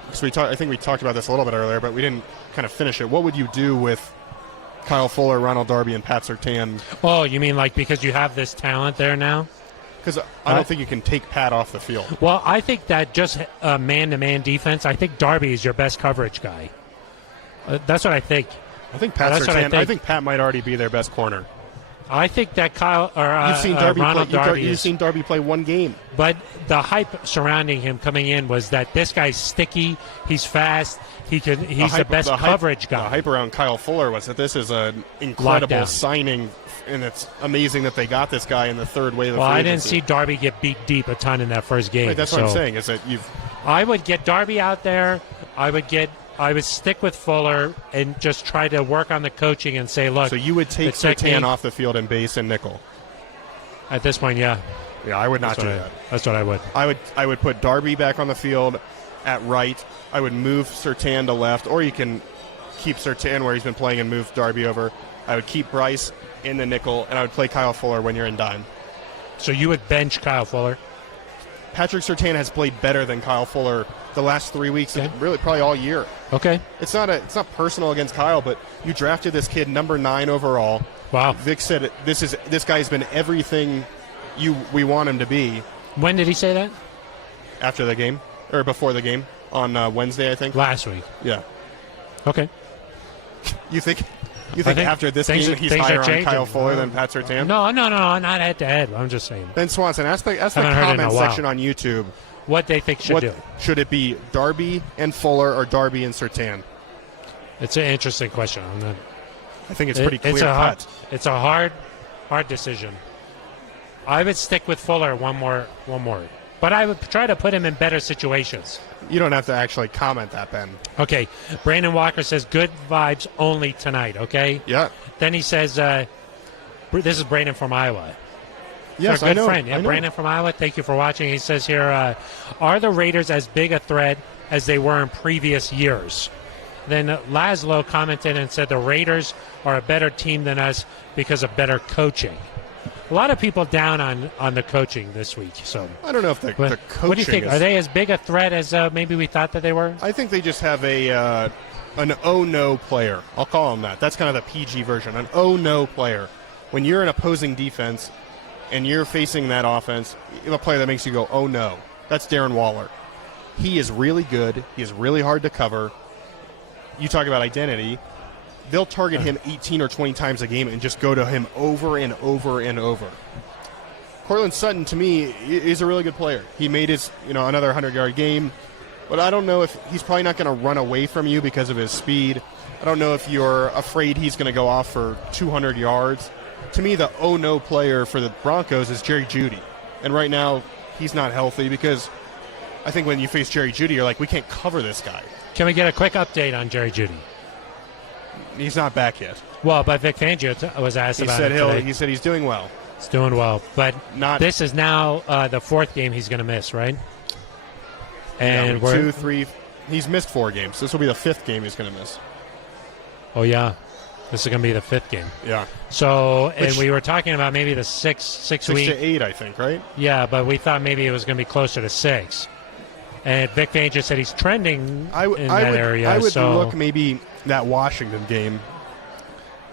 Because I think we talked about this a little bit earlier, but we didn't kind of finish it. What would you do with Kyle Fuller, Ronald Darby, and Pat Surtain? Oh, you mean like because you have this talent there now? Because I don't think you can take Pat off the field. Well, I think that just man-to-man defense, I think Darby is your best coverage guy. That's what I think. I think Pat Surtain, I think Pat might already be their best corner. I think that You've seen Darby play one game. But the hype surrounding him coming in was that this guy's sticky, he's fast, he's the best coverage guy. The hype around Kyle Fuller was that this is an incredible signing, and it's amazing that they got this guy in the third wave of free agency. I didn't see Darby get beat deep a ton in that first game. Right, that's what I'm saying, is that I would get Darby out there. I would stick with Fuller and just try to work on the coaching and say, look. So you would take Surtain off the field and base and nickel? At this point, yeah. Yeah, I would not do that. That's what I would. I would put Darby back on the field at right. I would move Surtain to left, or you can keep Surtain where he's been playing and move Darby over. I would keep Bryce in the nickel, and I would play Kyle Fuller when you're in dime. So you would bench Kyle Fuller? Patrick Surtain has played better than Kyle Fuller the last 3 weeks, really probably all year. Okay. It's not personal against Kyle, but you drafted this kid number 9 overall. Wow. Vic said this guy's been everything we want him to be. When did he say that? After the game, or before the game on Wednesday, I think. Last week. Yeah. Okay. You think after this game he's higher on Kyle Fuller than Pat Surtain? No, not head to head. I'm just saying. Ben Swanson, ask the comment section on YouTube what they think should do. Should it be Darby and Fuller or Darby and Surtain? It's an interesting question. I think it's pretty clear cut. It's a hard decision. I would stick with Fuller one more. But I would try to put him in better situations. You don't have to actually comment that, Ben. Okay. Brandon Walker says, good vibes only tonight, okay? Yeah. Then he says, this is Brandon from Iowa. Yes, our good I know. friend. Yeah, I know. Brandon from Iowa, thank you for watching. He says here, are the Raiders as big a threat as they were in previous years? Then Laszlo commented and said the Raiders are a better team than us because of better coaching. A lot of people down on the coaching this week. So I don't know if the coaching what do you think? is... Are they as big a threat as maybe we thought that they were? I think they just have an oh-no player. I'll call him that. That's kind of the PG version, an oh-no player. When you're an opposing defense and you're facing that offense, you have a player that makes you go, oh, no. That's Darren Waller. He is really good. He is really hard to cover. You talk about identity. They'll target him 18 or 20 times a game and just go to him over and over and over. Cortland Sutton, to me, is a really good player. He made his, another 100-yard game. But I don't know if he's probably not going to run away from you because of his speed. I don't know if you're afraid he's going to go off for 200 yards. To me, the oh-no player for the Broncos is Jerry Jeudy. And right now, he's not healthy because I think when you face Jerry Jeudy, you're like, we can't cover this guy. Can we get a quick update on Jerry Jeudy? He's not back yet. Well, but Vic Fangio was asked about it today. He said he's doing well. He's doing well. But Not this is now the fourth game he's going to miss, right? And yeah, 2, 3. He's missed 4 games. This will be the 5th game he's going to miss. Oh, yeah. This is going to be the 5th game. Yeah. So, and we were talking about maybe the 6 week. 6 to 8, I think, right? Yeah, but we thought maybe it was going to be closer to 6. And Vic Fangio said he's trending in that area. I would look maybe that Washington game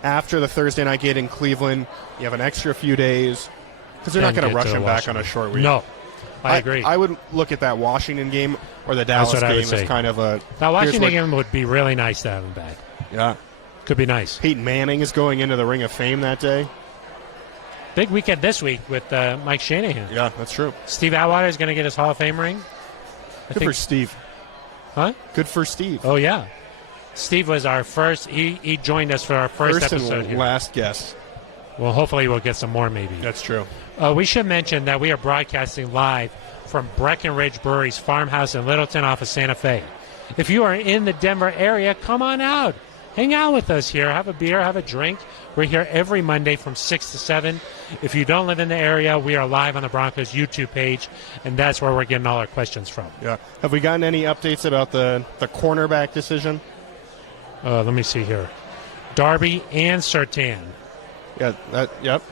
after the Thursday night game in Cleveland. You have an extra few days because they're not going to rush him back on a short week. No, I agree. I would look at that Washington game or the Dallas game as kind of a. That Washington game would be really nice to have him back. Yeah. Could be nice. Peyton Manning is going into the Ring of Fame that day. Big weekend this week with Mike Shanahan. Yeah, that's true. Steve Atwater is going to get his Hall of Fame ring. Good for Steve. Huh? Good for Steve. Oh, yeah. Steve was our first. He joined us for our first episode and here. Last guest. Well, hopefully we'll get some more maybe. That's true. We should mention that we are broadcasting live from Breckenridge Brewery's farmhouse in Littleton off of Santa Fe. If you are in the Denver area, come on out. Hang out with us here. Have a beer, have a drink. We're here every Monday from 6 to 7. If you don't live in the area, we are live on the Broncos YouTube page, and that's where we're getting all our questions from. Yeah. Have we gotten any updates about the cornerback decision? Let me see here. Darby and Surtain. Yeah, yep.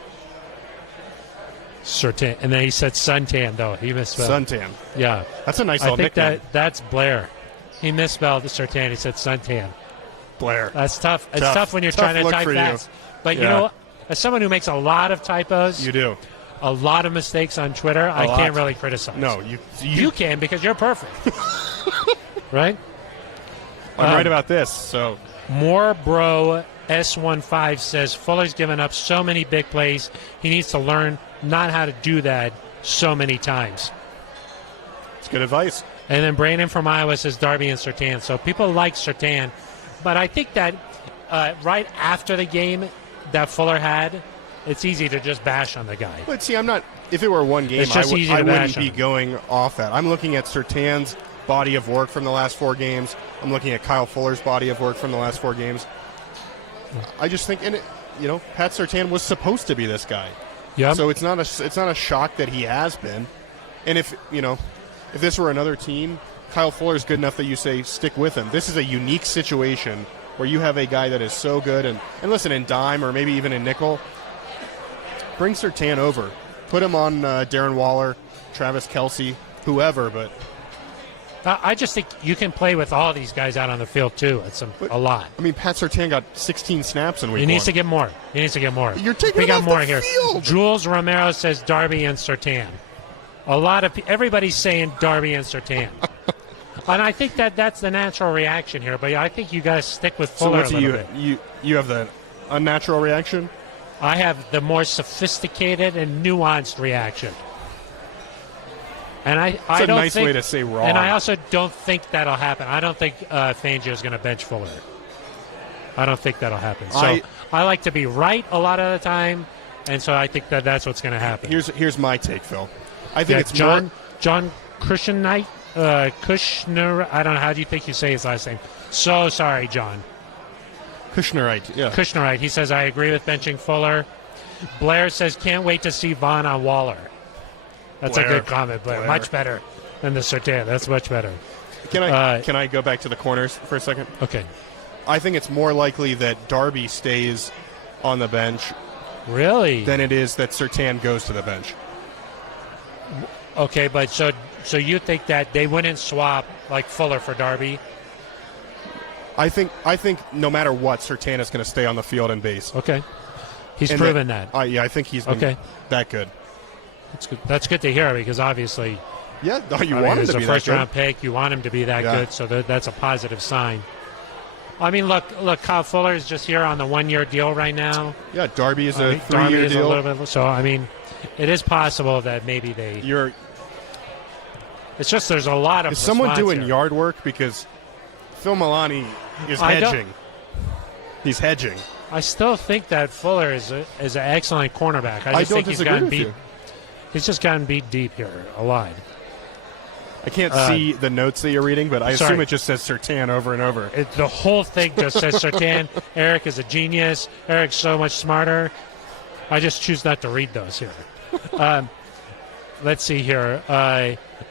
Surtain. And then he said Suntan, though. He misspelled. Suntan. Yeah. That's a nice little nickname. I think that's Blair. He misspelled the Surtain. He said Suntan. Blair. That's tough. It's tough when you're trying to type fast. But, you know, as someone who makes a lot of typos. You do. A lot of mistakes on Twitter, I can't really criticize. No, you can because you're perfect. Right? I'm right about this, so. Moorebro S15 says Fuller's given up so many big plays. He needs to learn not how to do that so many times. It's good advice. And then Brandon from Iowa says Darby and Surtain. So people like Surtain. But I think that right after the game that Fuller had, it's easy to just bash on the guy. But see, I'm not. If it were one game, I wouldn't be going off that. I'm looking at Surtain's body of work from the last 4 games. I'm looking at Kyle Fuller's body of work from the last 4 games. I just think, Pat Surtain was supposed to be this guy. Yeah. So it's not a shock that he has been. And if this were another team, Kyle Fuller's good enough that you say stick with him. This is a unique situation where you have a guy that is so good, and listen, in dime or maybe even in nickel, bring Surtain over. Put him on Darren Waller, Travis Kelce, whoever, but I just think you can play with all these guys out on the field, too. It's a lot. I mean, Pat Surtain got 16 snaps in week 1. He needs to get more. You're taking him off the field. Jules Romero says Darby and Surtain. Everybody's saying Darby and Surtain. And I think that's the natural reaction here. But I think you got to stick with Fuller a little bit. You have the unnatural reaction? I have the more sophisticated and nuanced reaction. And I don't nice think, way to say wrong. And I also don't think that'll happen. I don't think Fangio is going to bench Fuller. I don't think that'll happen. So I like to be right a lot of the time, and so I think that's what's going to happen. Here's my take, Phil. I think it's John Kushner. Kushner. I don't know. How do you think you say his last name? So sorry, John. Kushnerite. Yeah. Kushnerite. He says I agree with benching Fuller. Blair says, can't wait to see Vaughn on Waller. That's a good comment, Blair. Much better than the Surtain. That's much better. Can I go back to the corners for a second? Okay. I think it's more likely that Darby stays on the bench Really? than it is that Surtain goes to the bench. Okay, but so you think that they wouldn't swap like Fuller for Darby? I think no matter what, Surtain is going to stay on the field and base. Okay. He's And proven that. Yeah, I think he's been that good. That's good. That's good to hear because obviously, Yeah, you want him to be that good. He's a first-round pick. You want him to be that good, so that's a positive sign. I mean, look, Kyle Fuller is just here on the 1-year deal right now. Yeah, Darby is a 3-year Darby is deal. a little bit, so, I mean, it is possible that maybe they... It's just there's a lot of... Is someone doing here. yard work? Because Phil Milani is hedging. He's hedging. I still think that Fuller is an excellent cornerback. I just don't think he's disagree gotten with beat. you. He's just gotten beat deep here, a lot. I can't see the notes that you're reading, but I assume it just says Surtain over and over. The whole thing just says Surtain. Eric is a genius. Eric's so much smarter. I just choose not to read those here. Let's see here.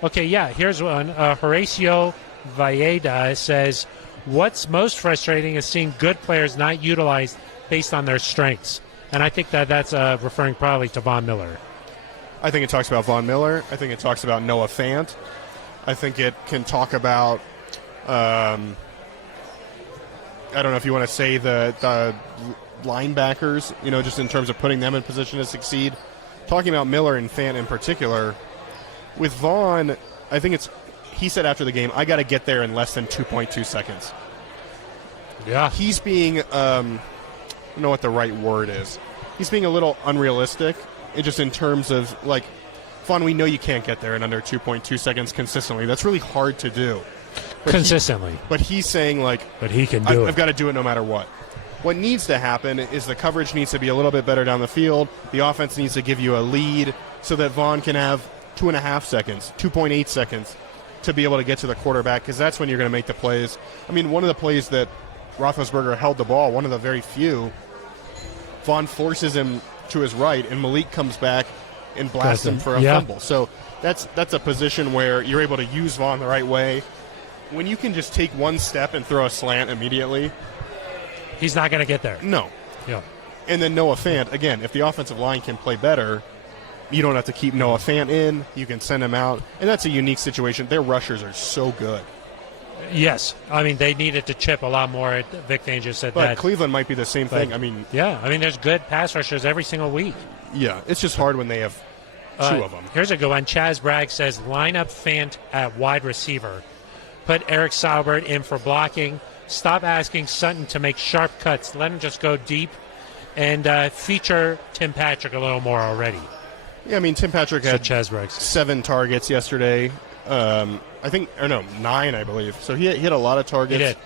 Okay, yeah, here's one. Horacio Valleda says, what's most frustrating is seeing good players not utilized based on their strengths. And I think that's referring probably to Von Miller. I think it talks about Von Miller. I think it talks about Noah Fant. I think it can talk about, I don't know if you want to say the linebackers, just in terms of putting them in position to succeed. Talking about Miller and Fant in particular. With Vaughn, I think he said after the game, I got to get there in less than 2.2 seconds. Yeah. He's being, I don't know what the right word is. He's being a little unrealistic, just in terms of, like, Vaughn, we know you can't get there in under 2.2 seconds consistently. That's really hard to do. Consistently. But he's saying, like, but he can do it. I've got to do it no matter what. What needs to happen is the coverage needs to be a little bit better down the field. The offense needs to give you a lead so that Vaughn can have 2.5 seconds, 2.8 seconds to be able to get to the quarterback, because that's when you're going to make the plays. I mean, one of the plays that Roethlisberger held the ball, one of the very few, Vaughn forces him to his right, and Malik comes back and blasts him for a fumble. So that's a position where you're able to use Vaughn the right way. When you can just take one step and throw a slant immediately, he's not going to get there. No. Yeah. And then Noah Fant, again, if the offensive line can play better, you don't have to keep Noah Fant in. You can send him out. And that's a unique situation. Their rushers are so good. Yes. I mean, they needed to chip a lot more. Vic Fangio said but that. Cleveland might be the same thing. I mean, there's good pass rushers every single week. Yeah, it's just hard when they have two of them. Here's a good one. Chaz Bragg says, line up Fant at wide receiver. Put Eric Saubert in for blocking. Stop asking Sutton to make sharp cuts. Let him just go deep. And feature Tim Patrick a little more already. Yeah, I mean, Tim Patrick had 7 targets yesterday. 9, I believe. So he had a lot of targets. He did.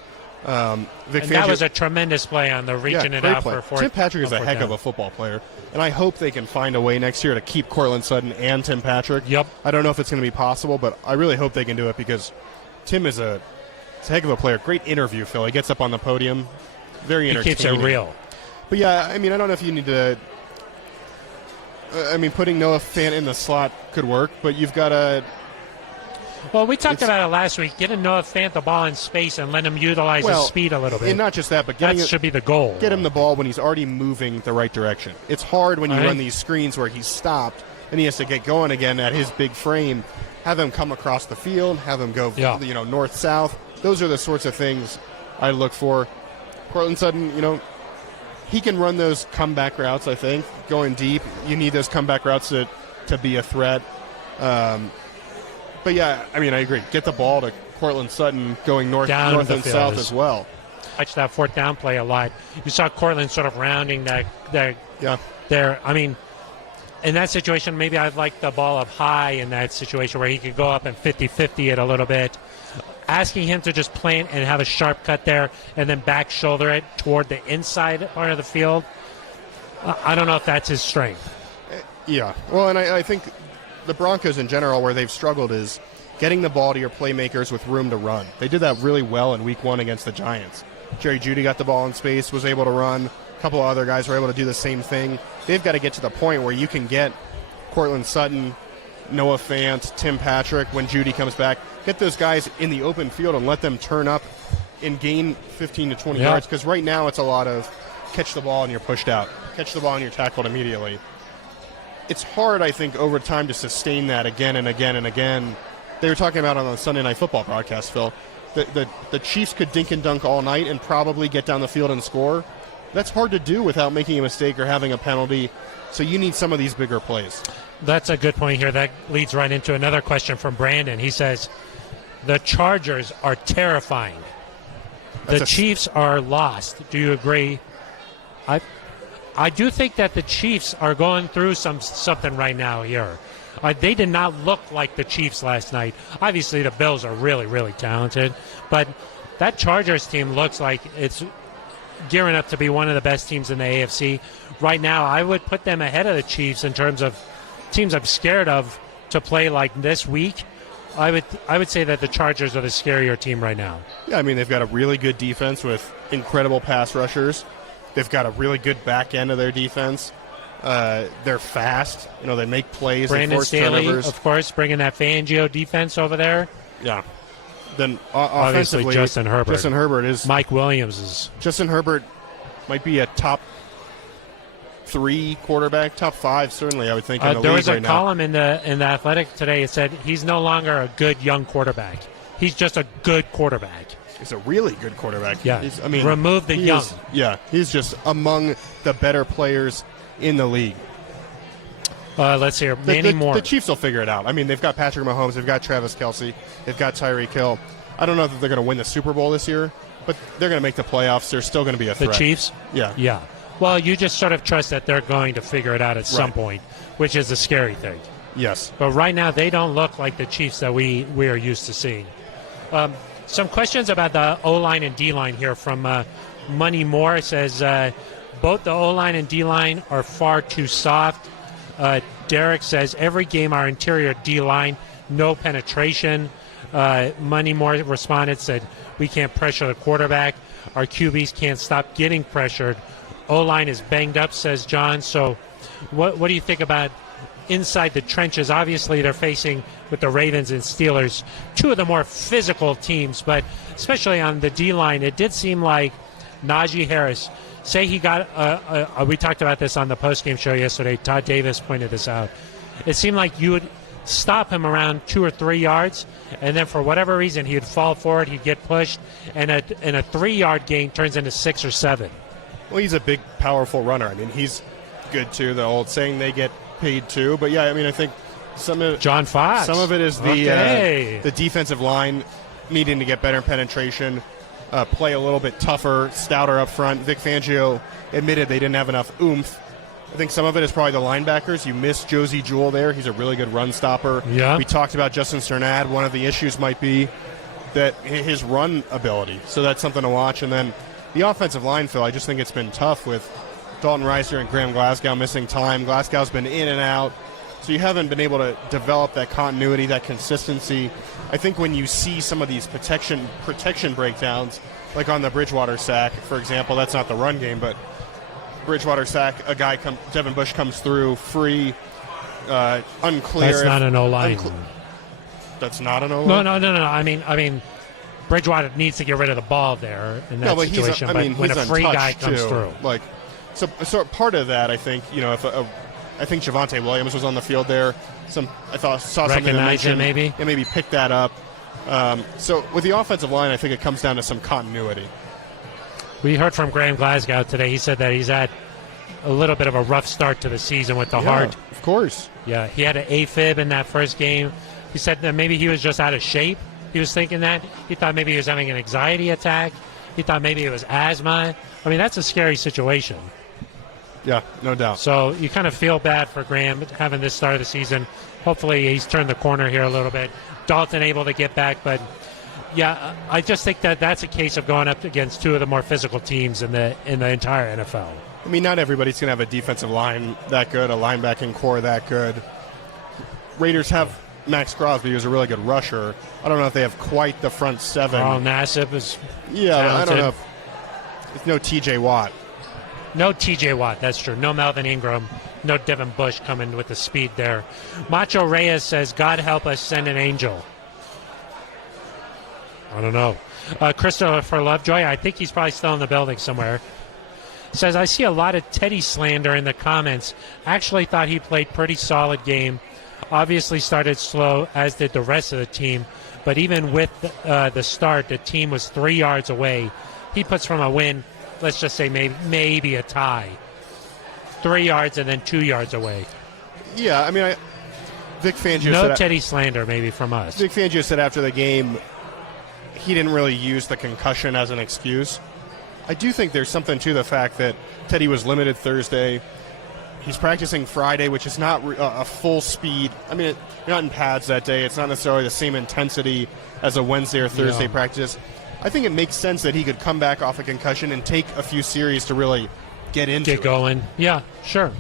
Vic and that was a tremendous play on the reaching it out for fourth. Tim Patrick is a heck of a football player, and I hope they can find a way next year to keep Cortland Sutton and Tim Patrick. Yep. I don't know if it's going to be possible, but I really hope they can do it because Tim is a heck of a player. Great interview, Phil. He gets up on the podium. Very entertaining. He keeps it real. But, yeah, I mean, I don't know if you need to putting Noah Fant in the slot could work, but you've got to... Well, we talked about it last week. Getting Noah Fant the ball in space and let him utilize his speed a little bit. And not just that, but that should be the goal. Get him the ball when he's already moving the right direction. It's hard when you run these screens where he's stopped and he has to get going again at his big frame. Have him come across the field. Have him go, north-south. Those are the sorts of things I look for. Cortland Sutton, he can run those comeback routes, I think, going deep. You need those comeback routes to be a threat. But, yeah, I mean, I agree. Get the ball to Cortland Sutton going north and south as well. I watched that fourth down play a lot. You saw Cortland sort of rounding that there. I mean, in that situation, maybe I'd like the ball up high in that situation where he could go up and 50-50 it a little bit. Asking him to just plant and have a sharp cut there and then back shoulder it toward the inside part of the field, I don't know if that's his strength. Yeah. Well, and I think the Broncos in general, where they've struggled, is getting the ball to your playmakers with room to run. They did that really well in Week 1 against the Giants. Jerry Jeudy got the ball in space, was able to run. A couple of other guys were able to do the same thing. They've got to get to the point where you can get Cortland Sutton, Noah Fant, Tim Patrick, when Judy comes back, get those guys in the open field and let them turn up and gain 15 to 20 yards, because right now it's a lot of catch the ball and you're pushed out, catch the ball and you're tackled immediately. It's hard, I think, over time to sustain that again and again and again. They were talking about on the Sunday Night Football broadcast, Phil, the Chiefs could dink and dunk all night and probably get down the field and score. That's hard to do without making a mistake or having a penalty, so you need some of these bigger plays. That's a good point here. That leads right into another question from Brandon. He says, the Chargers are terrifying. The Chiefs are lost. Do you agree? I do think that the Chiefs are going through something right now here. They did not look like the Chiefs last night. Obviously, the Bills are really, really talented, but that Chargers team looks like it's gearing up to be one of the best teams in the AFC. Right now, I would put them ahead of the Chiefs in terms of teams I'm scared of to play like this week. I would say that the Chargers are the scarier team right now. Yeah, I mean, they've got a really good defense with incredible pass rushers. They've got a really good back end of their defense. They're fast. You know, they make plays. Brandon they force Staley, turnovers. of course, bringing that Fangio defense over there. Yeah. Then Obviously, offensively, Justin Herbert is. Mike Williams is. Justin Herbert might be a top 3 quarterback, top 5 certainly. I would think. In the there league was a right column in the Athletic today. It said he's no longer a good young quarterback. He's just a good quarterback. He's a really good quarterback. Yeah. Remove the young. He's just among the better players in the league. Let's hear Manny Moore. The Chiefs will figure it out. I mean, they've got Patrick Mahomes, they've got Travis Kelce, they've got Tyreek Hill. I don't know that they're going to win the Super Bowl this year, but they're going to make the playoffs. They're still going to be a threat. The Chiefs? Yeah. Yeah. Well, you just sort of trust that they're going to figure it out at some point, which is a scary thing. Yes. But right now, they don't look like the Chiefs that we are used to seeing. Some questions about the O-line and D-line here from Money Moore. It says, both the O-line and D-line are far too soft. Derek says, every game our interior D-line, no penetration. Money Moore responded, said, we can't pressure the quarterback. Our QBs can't stop getting pressured. O-line is banged up, says John. So what do you think about inside the trenches? Obviously, they're facing, with the Ravens and Steelers, two of the more physical teams, but especially on the D-line, it did seem like Najee Harris, say he got, we talked about this on the postgame show yesterday, Todd Davis pointed this out, it seemed like you would stop him around 2 or 3 yards, and then for whatever reason, he'd fall forward, he'd get pushed, and a 3-yard gain turns into 6 or 7. Well, he's a big, powerful runner. I mean, he's good, too. The old saying, they get paid, too. But, yeah, I mean, I think some of John Fox. Some of it is the defensive line needing to get better penetration, play a little bit tougher, stouter up front. Vic Fangio admitted they didn't have enough oomph. I think some of it is probably the linebackers. You miss Josie Jewell there. He's a really good run stopper. Yeah. We talked about Justin Cernad. One of the issues might be that his run ability. So that's something to watch. And then the offensive line, Phil, I just think it's been tough with Dalton Reiser and Graham Glasgow missing time. Glasgow's been in and out. So you haven't been able to develop that continuity, that consistency. I think when you see some of these protection breakdowns, like on the Bridgewater sack, for example, that's not the run game, but Bridgewater sack, Devin Bush comes through free, unclear. That's not an O-line. That's not an O-line? No. I mean, Bridgewater needs to get rid of the ball there in that situation. But when a free guy comes through, so part of that, I think, I think Javonte Williams was on the field there. Saw something to mention, maybe pick that up. So with the offensive line, I think it comes down to some continuity. We heard from Graham Glasgow today. He said that he's had a little bit of a rough start to the season with the heart. Of course. Yeah, he had an AFib in that first game. He said that maybe he was just out of shape. He was thinking that. He thought maybe he was having an anxiety attack. He thought maybe it was asthma. I mean, that's a scary situation. Yeah, no doubt. So you kind of feel bad for Graham having this start of the season. Hopefully he's turned the corner here a little bit. Dalton able to get back, but yeah, I just think that that's a case of going up against two of the more physical teams in the entire NFL. I mean, not everybody's going to have a defensive line that good, a linebacking core that good. Raiders have Max Crosby, who's a really good rusher. I don't know if they have quite the front seven. Nassib is talented. I don't know if it's no T.J. Watt. No TJ Watt, that's true. No Melvin Ingram. No Devin Bush coming with the speed there. Macho Reyes says, God help us, send an angel. I don't know. Christopher Lovejoy, I think he's probably still in the building somewhere, says, I see a lot of Teddy slander in the comments. Actually thought he played pretty solid game. Obviously started slow, as did the rest of the team. But even with the start, the team was 3 yards away. He puts from a win, let's just say maybe a tie. 3 yards and then 2 yards away. Yeah, I mean, Vic Fangio no said... Teddy slander maybe from us. Vic Fangio said after the game he didn't really use the concussion as an excuse. I do think there's something to the fact that Teddy was limited Thursday. He's practicing Friday, which is not a full speed. I mean, you're not in pads that day. It's not necessarily the same intensity as a Wednesday or Thursday practice. I think it makes sense that he could come back off a concussion and take a few series to really get going. Yeah, sure.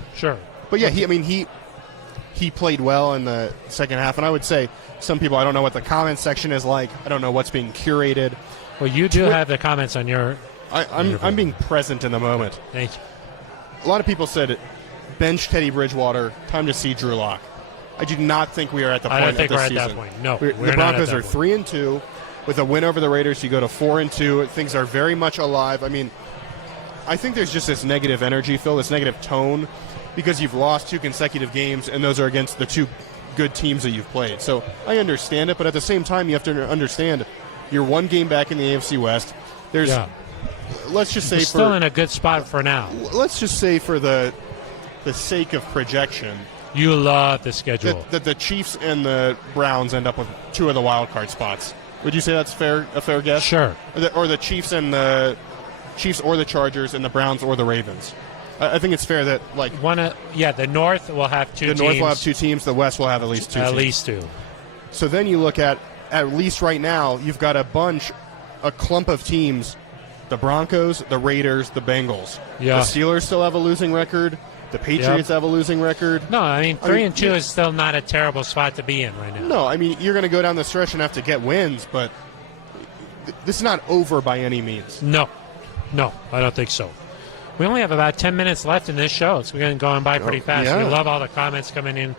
But yeah, he played well in the second half, and I would say some people, I don't know what the comment section is like. I don't know what's being curated. Well, you do have the comments on your... I'm being present in the moment. Thank you. A lot of people said, bench Teddy Bridgewater, time to see Drew Lock. I do not think we are at the point of this season. I don't think we're at that point. No, the Broncos are 3-2. With a win over the Raiders, you go to 4-2. Things are very much alive. I mean, I think there's just this negative energy, Phil, this negative tone, because you've lost 2 consecutive games, and those are against the 2 good teams that you've played. So I understand it, but at the same time, you have to understand you're 1 game back in the AFC West. Let's just say we're still in a good spot for now. Let's just say for the sake of projection, you love the schedule. That the Chiefs and the Browns end up with 2 of the wild card spots. Would you say that's a fair guess? Sure. Or the Chiefs and the Chiefs or the Chargers and the Browns or the Ravens. I think it's fair that the North will have 2 teams. The North will have 2 teams. The West will have at least 2 teams. At least 2. So then you look at least right now, you've got a clump of teams. The Broncos, the Raiders, the Bengals. Yeah. The Steelers still have a losing record. The Patriots have a losing record. No, I mean, 3-2 is still not a terrible spot to be in right now. No, I mean, you're going to go down the stretch and have to get wins, but this is not over by any means. No, I don't think so. We only have about 10 minutes left in this show, so we're going by pretty fast. Yeah. We love all the comments coming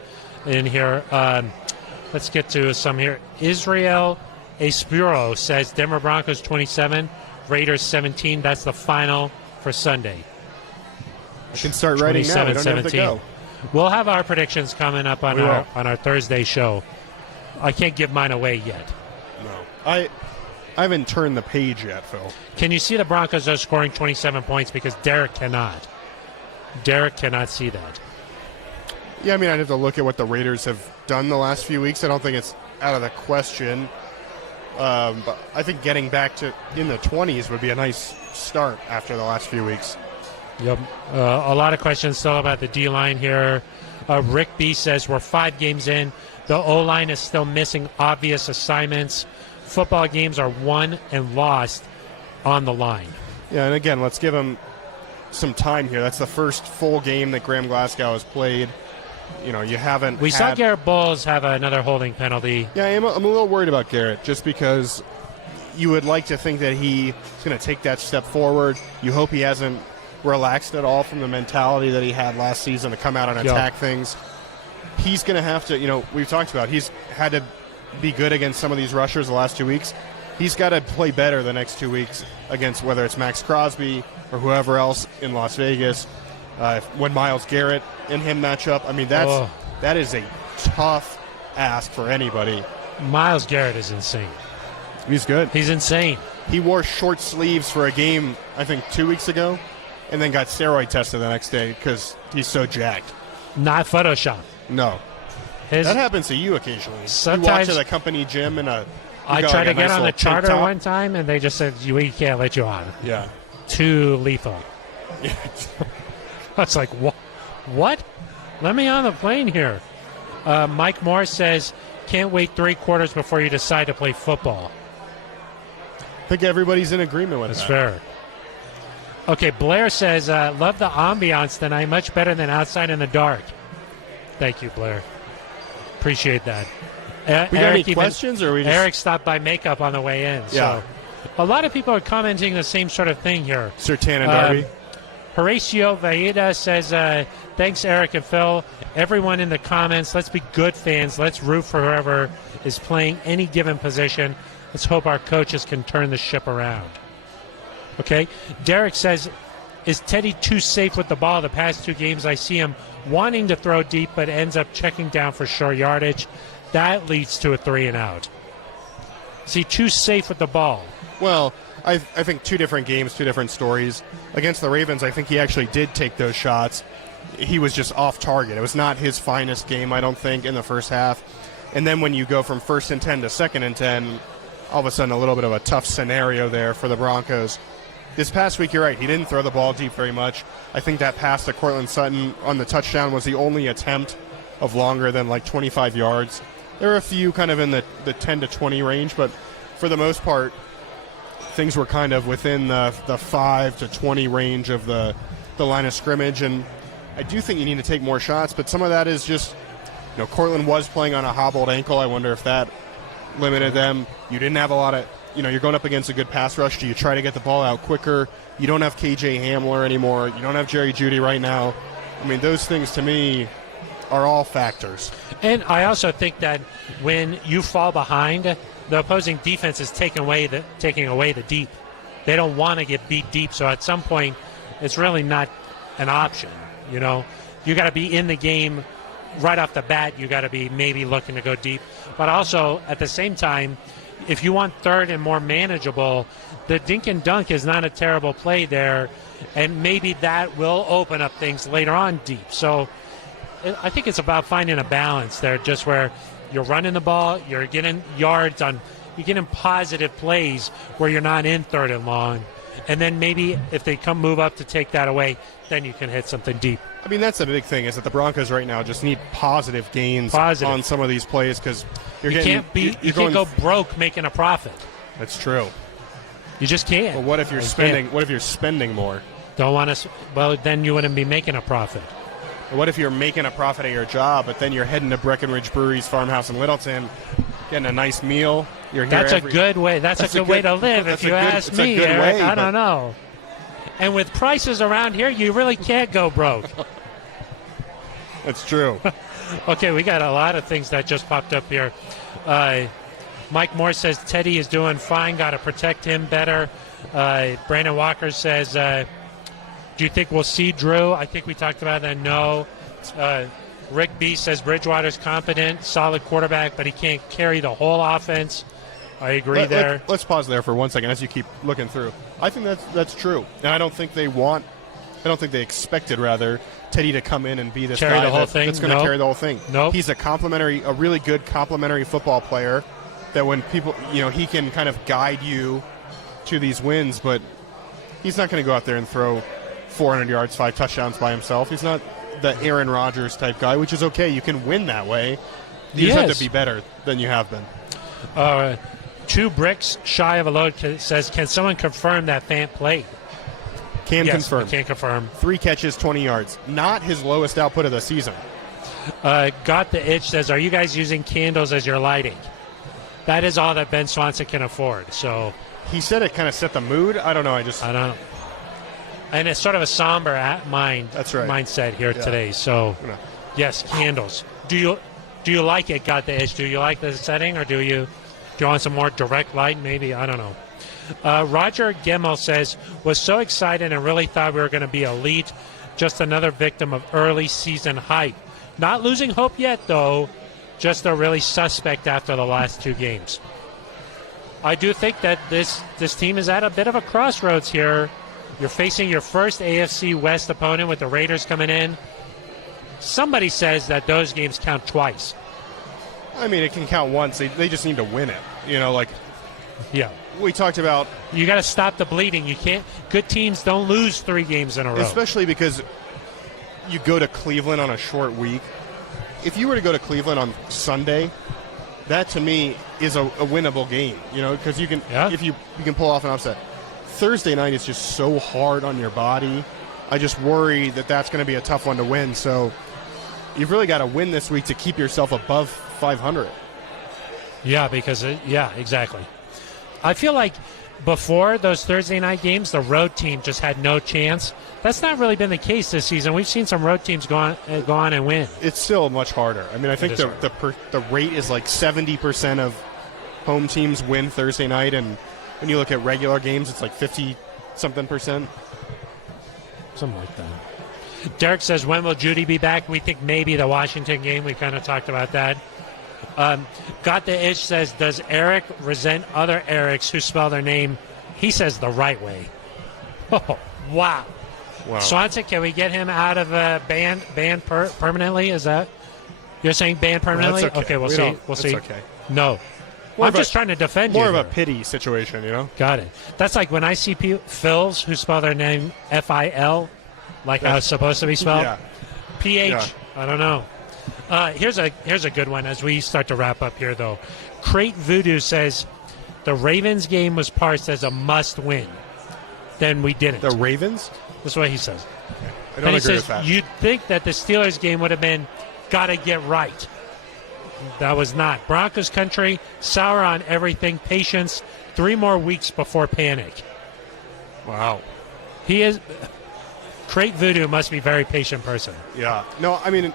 in here. Let's get to some here. Israel Espuro says Denver Broncos 27, Raiders 17. That's the final for Sunday. I can start writing now. We don't have to go. We'll have our predictions coming up on our Thursday show. I can't give mine away yet. No. I haven't turned the page yet, Phil. Can you see the Broncos are scoring 27 points? Because Derek cannot. Derek cannot see that. Yeah, I mean, I'd have to look at what the Raiders have done the last few weeks. I don't think it's out of the question. But I think getting back to in the 20s would be a nice start after the last few weeks. Yep. A lot of questions still about the D-line here. Rick B says we're 5 games in. The O-line is still missing obvious assignments. Football games are won and lost on the line. Yeah, and again, let's give him some time here. That's the first full game that Graham Glasgow has played. You know, you haven't. We saw Garrett Bowles have another holding penalty. Yeah, I'm a little worried about Garrett just because you would like to think that he's going to take that step forward. You hope he hasn't relaxed at all from the mentality that he had last season to come out and attack things. He's going to have to, we've talked about, he's had to be good against some of these rushers the last 2 weeks. He's got to play better the next 2 weeks against whether it's Max Crosby or whoever else in Las Vegas. When Myles Garrett and him match up, I mean, that is a tough ask for anybody. Myles Garrett is insane. He's good. He's insane. He wore short sleeves for a game, I think, 2 weeks ago, and then got steroid tested the next day because he's so jacked. Not Photoshop. No. That happens to you occasionally. Sometimes you walk to the company gym and I tried to get on the charter one time, and they just said, we can't let you on. Yeah. Too lethal. Yeah. I was like, what? Let me on the plane here. Mike Moore says, can't wait 3 quarters before you decide to play football. I think everybody's in agreement with that. That's fair. Okay, Blair says, love the ambiance tonight, much better than outside in the dark. Thank you, Blair. Appreciate that. We got any questions? Or we just... Eric stopped by makeup on the way in. Yeah. So a lot of people are commenting the same sort of thing here. Sertan and Darby? Horatio Vaida says, thanks, Eric and Phil. Everyone in the comments, let's be good fans. Let's root for whoever is playing any given position. Let's hope our coaches can turn the ship around. Okay. Derek says, is Teddy too safe with the ball? The past 2 games, I see him wanting to throw deep, but ends up checking down for short yardage. That leads to a 3-and-out. Is he too safe with the ball? Well, I think 2 different games, 2 different stories. Against the Ravens, I think he actually did take those shots. He was just off target. It was not his finest game, I don't think, in the first half. And then when you go from 1st and 10 to 2nd and 10, all of a sudden a little bit of a tough scenario there for the Broncos. This past week, you're right, he didn't throw the ball deep very much. I think that pass to Cortland Sutton on the touchdown was the only attempt of longer than like 25 yards. There were a few kind of in the 10 to 20 range, but for the most part, things were kind of within the 5 to 20 range of the line of scrimmage. And I do think you need to take more shots, but some of that is just, Cortland was playing on a hobbled ankle. I wonder if that limited them. You didn't have a lot of, you're going up against a good pass rush. Do you try to get the ball out quicker? You don't have KJ Hamler anymore. You don't have Jerry Jeudy right now. I mean, those things to me are all factors. And I also think that when you fall behind, the opposing defense is taking away the deep. They don't want to get beat deep, so at some point it's really not an option. You got to be in the game right off the bat. You got to be maybe looking to go deep, but also at the same time, if you want third and more manageable, the dink and dunk is not a terrible play there, and maybe that will open up things later on deep. So I think it's about finding a balance there, just where you're running the ball, you're getting yards you're getting positive plays where you're not in 3rd and long, and then maybe if they move up to take that away, then you can hit something deep. I mean, that's the big thing, is that the Broncos right now just need positive gains on some of these plays, because you can't go broke making a profit. That's true. You just can't. Well, what if you're spending? What if you're spending more? Don't want to. Well, then you wouldn't be making a profit. What if you're making a profit at your job, but then you're heading to Breckenridge Brewery's farmhouse in Littleton, getting a nice meal? That's a good way. That's a good way to live, if you ask me, Eric. I don't know. And with prices around here, you really can't go broke. That's true. Okay, we got a lot of things that just popped up here. Mike Moore says Teddy is doing fine. Got to protect him better. Brandon Walker says, do you think we'll see Drew? I think we talked about that. No. Rick B says Bridgewater's competent, solid quarterback, but he can't carry the whole offense. I agree there. Let's pause there for 1 second as you keep looking through. I think that's true. And I don't think they expected, rather, Teddy to come in and be this guy that's going to carry the whole thing. Nope. He's a really good complementary football player that when people, he can kind of guide you to these wins, but he's not going to go out there and throw 400 yards, 5 touchdowns by himself. He's not the Aaron Rodgers type guy, which is okay. You can win that way. You just have to be better than you have been. 2 bricks shy of a load says, can someone confirm that Fant played? Confirm. Can confirm. 3 catches, 20 yards. Not his lowest output of the season. Got the Itch says, are you guys using candles as your lighting? That is all that Ben Swanson can afford. So he said it kind of set the mood. I don't know. I don't know. And it's sort of a somber mindset here today. So, yes, candles. Do you like it? Got the Itch. Do you like the setting, or do you want some more direct light? Maybe, I don't know. Roger Gemmel says, was so excited and really thought we were going to be elite. Just another victim of early season hype. Not losing hope yet, though. Just a really suspect after the last 2 games. I do think that this team is at a bit of a crossroads here. You're facing your first AFC West opponent with the Raiders coming in. Somebody says that those games count twice. I mean, it can count once. They just need to win it. Yeah. We talked about... You got to stop the bleeding. You can't... Good teams don't lose 3 games in a row. Especially because you go to Cleveland on a short week. If you were to go to Cleveland on Sunday, that to me is a winnable game. Because you can, if you can pull off an upset. Thursday night is just so hard on your body. I just worry that that's going to be a tough one to win. So you've really got to win this week to keep yourself above 500. Yeah, because exactly. I feel like before those Thursday night games, the road team just had no chance. That's not really been the case this season. We've seen some road teams go on and win. It's still much harder. I mean, I think the rate is like 70% of home teams win Thursday night, and when you look at regular games, it's like 50-something%. Something like that. Derek says, when will Judy be back? We think maybe the Washington game. We kind of talked about that. Got the Itch says, does Eric resent other Erics who spell their name, he says, the right way? Oh, wow. Swanson, can we get him out of band permanently? Is that you're saying banned permanently? That's okay. We'll see. We'll see. Okay. No. I'm just trying to defend you. More of a pity situation, you know? Got it. That's like when I see Phils who spell their name F-I-L, like how it's supposed to be spelled. Yeah. P-H, Yeah. I don't know. Here's a good one as we start to wrap up here, though. Crate Voodoo says the Ravens game was parsed as a must-win. Then we didn't. The Ravens? That's what he says. I don't agree with that. You'd think that the Steelers game would have been gotta get right. That was not. Broncos country, sour on everything, patience, 3 more weeks before panic. Wow. He is. Crate Voodoo must be a very patient person. Yeah. No, I mean,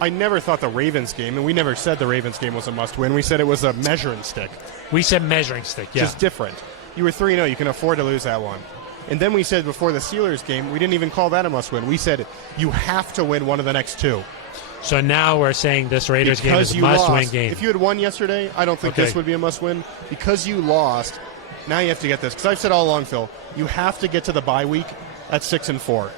I never thought the Ravens game, and we never said the Ravens game was a must-win. We said it was a measuring stick. We said measuring stick, yeah. Just different. You were 3-0. You can afford to lose that one. And then we said before the Steelers game, we didn't even call that a must-win. We said you have to win one of the next 2. So now we're saying this Raiders game is a must-win game. If you had won yesterday, I don't think this would be a must-win. Because you lost, now you have to get this. Because I've said all along, Phil, you have to get to the bye week at 6-4.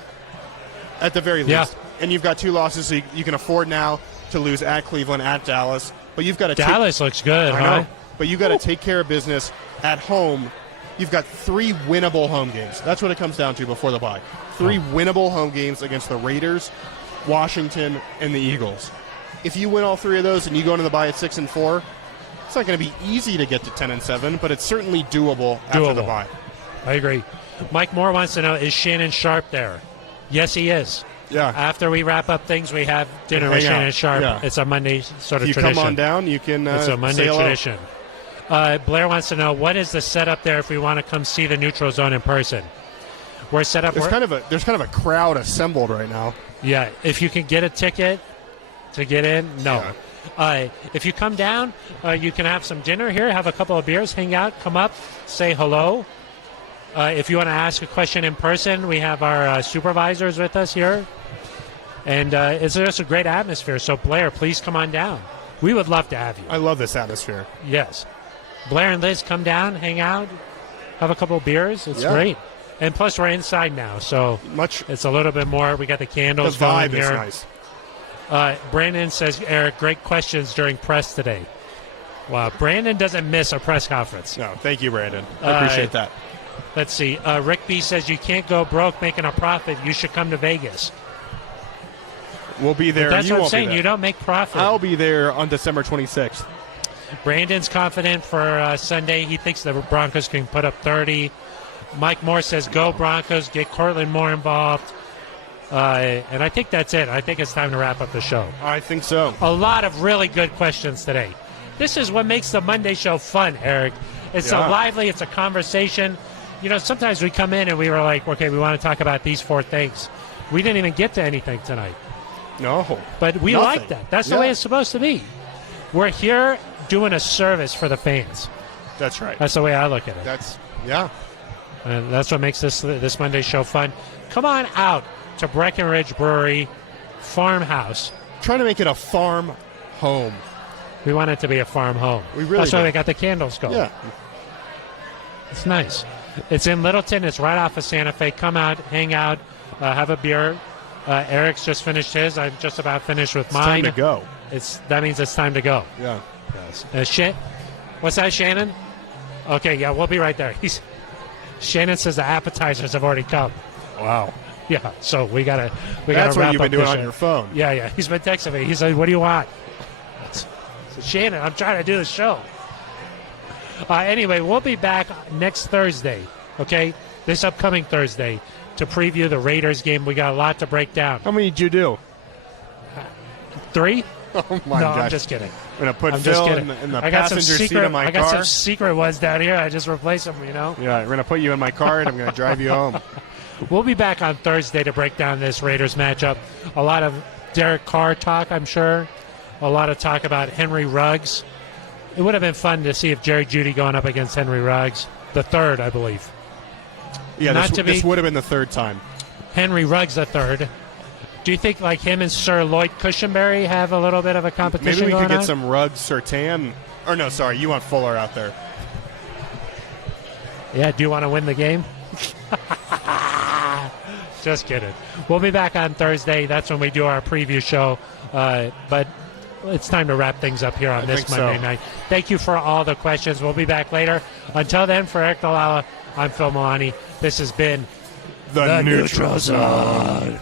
At the very least. Yeah. And you've got 2 losses, so you can afford now to lose at Cleveland, at Dallas. But you've got to Dallas looks good, I know. But you've got to take care of business at home. You've got 3 winnable home games. That's what it comes down to before the bye. 3 winnable home games against the Raiders, Washington, and the Eagles. If you win all 3 of those and you go into the bye at 6-4, it's not going to be easy to get to 10-7, but it's certainly doable after the bye. I agree. Mike Moore wants to know, is Shannon Sharp there? Yes, he is. Yeah. After we wrap up things, we have dinner with Shannon Sharp. Yeah. It's a Monday sort of you tradition. Come on down. You can. It's a Monday tradition. Blair wants to know, what is the setup there if we want to come see the neutral zone in person? We're set up. There's kind of a crowd assembled right now. Yeah. If you can get a ticket to get in, no. Yeah. If you come down, you can have some dinner here, have a couple of beers, hang out, come up, say hello. If you want to ask a question in person, we have our supervisors with us here. And it's just a great atmosphere. So, Blair, please come on down. We would love to have you. I love this atmosphere. Yes. Blair and Liz, come down, hang out, have a couple of beers. It's great. And plus, we're inside now, so it's a little bit more. We got the candles going here. The vibe is nice. Brandon says, Eric, great questions during press today. Wow. Brandon doesn't miss a press conference. No, thank you, Brandon. I appreciate that. Let's see. Rick B says, you can't go broke making a profit. You should come to Vegas. We'll be there. But that's what I'm saying. You don't make profit. I'll be there on December 26th. Brandon's confident for Sunday. He thinks the Broncos can put up 30. Mike Moore says, go Broncos. Get Cortland more involved. And I think that's it. I think it's time to wrap up the show. I think so. A lot of really good questions today. This is what makes the Monday show fun, Eric. It's so lively. It's a conversation. You know, sometimes we come in and we were like, okay, we want to talk about these 4 things. We didn't even get to anything tonight. No. But we like that. That's the way it's supposed to be. We're here doing a service for the fans. That's right. That's the way I look at it. And that's what makes this Monday show fun. Come on out to Breckenridge Brewery Farmhouse. Trying to make it a farm home. We want it to be a farm home. We really That's why do. we got the candles going. Yeah. It's nice. It's in Littleton. It's right off of Santa Fe. Come out, hang out, have a beer. Eric's just finished his. I'm just about finished with mine. It's time to go. That means it's time to go. Yeah. Yes. What's that, Shannon? Okay, yeah, we'll be right there. Shannon says the appetizers have already come. Wow. Yeah, so we gotta That's wrap up. what you've been doing on show. your phone. Yeah. He's been texting me. He said, "What do you want?" Shannon, I'm trying to do the show. Anyway, we'll be back next Thursday, okay? This upcoming Thursday to preview the Raiders game. We got a lot to break down. How many did you do? 3? Oh my No, gosh. I'm just kidding. I'm going to put I'm just Phil kidding. in the I got some passenger seat secret. of my I got car. some secret ones down here. I just replaced them. Yeah, we're going to put you in my car, and I'm going to drive you home. We'll be back on Thursday to break down this Raiders matchup. A lot of Derek Carr talk, I'm sure. A lot of talk about Henry Ruggs. It would have been fun to see if Jerry Jeudy going up against Henry Ruggs, the third, I believe. Yeah, Not this would have been the third time. Henry Ruggs the third. Do you think like him and Sir Lloyd Cushenberry have a little bit of a competition Maybe we going could get on? some Ruggs, Surtain. Or no, sorry, you want Fuller out there. Yeah, do you want to win the game? Just kidding. We'll be back on Thursday. That's when we do our preview show. But it's time to wrap things up here on this Monday night. Thank you for all the questions. We'll be back later. Until then, for Eric Dalala, I'm Phil Milani. This has been The Neutral Zone.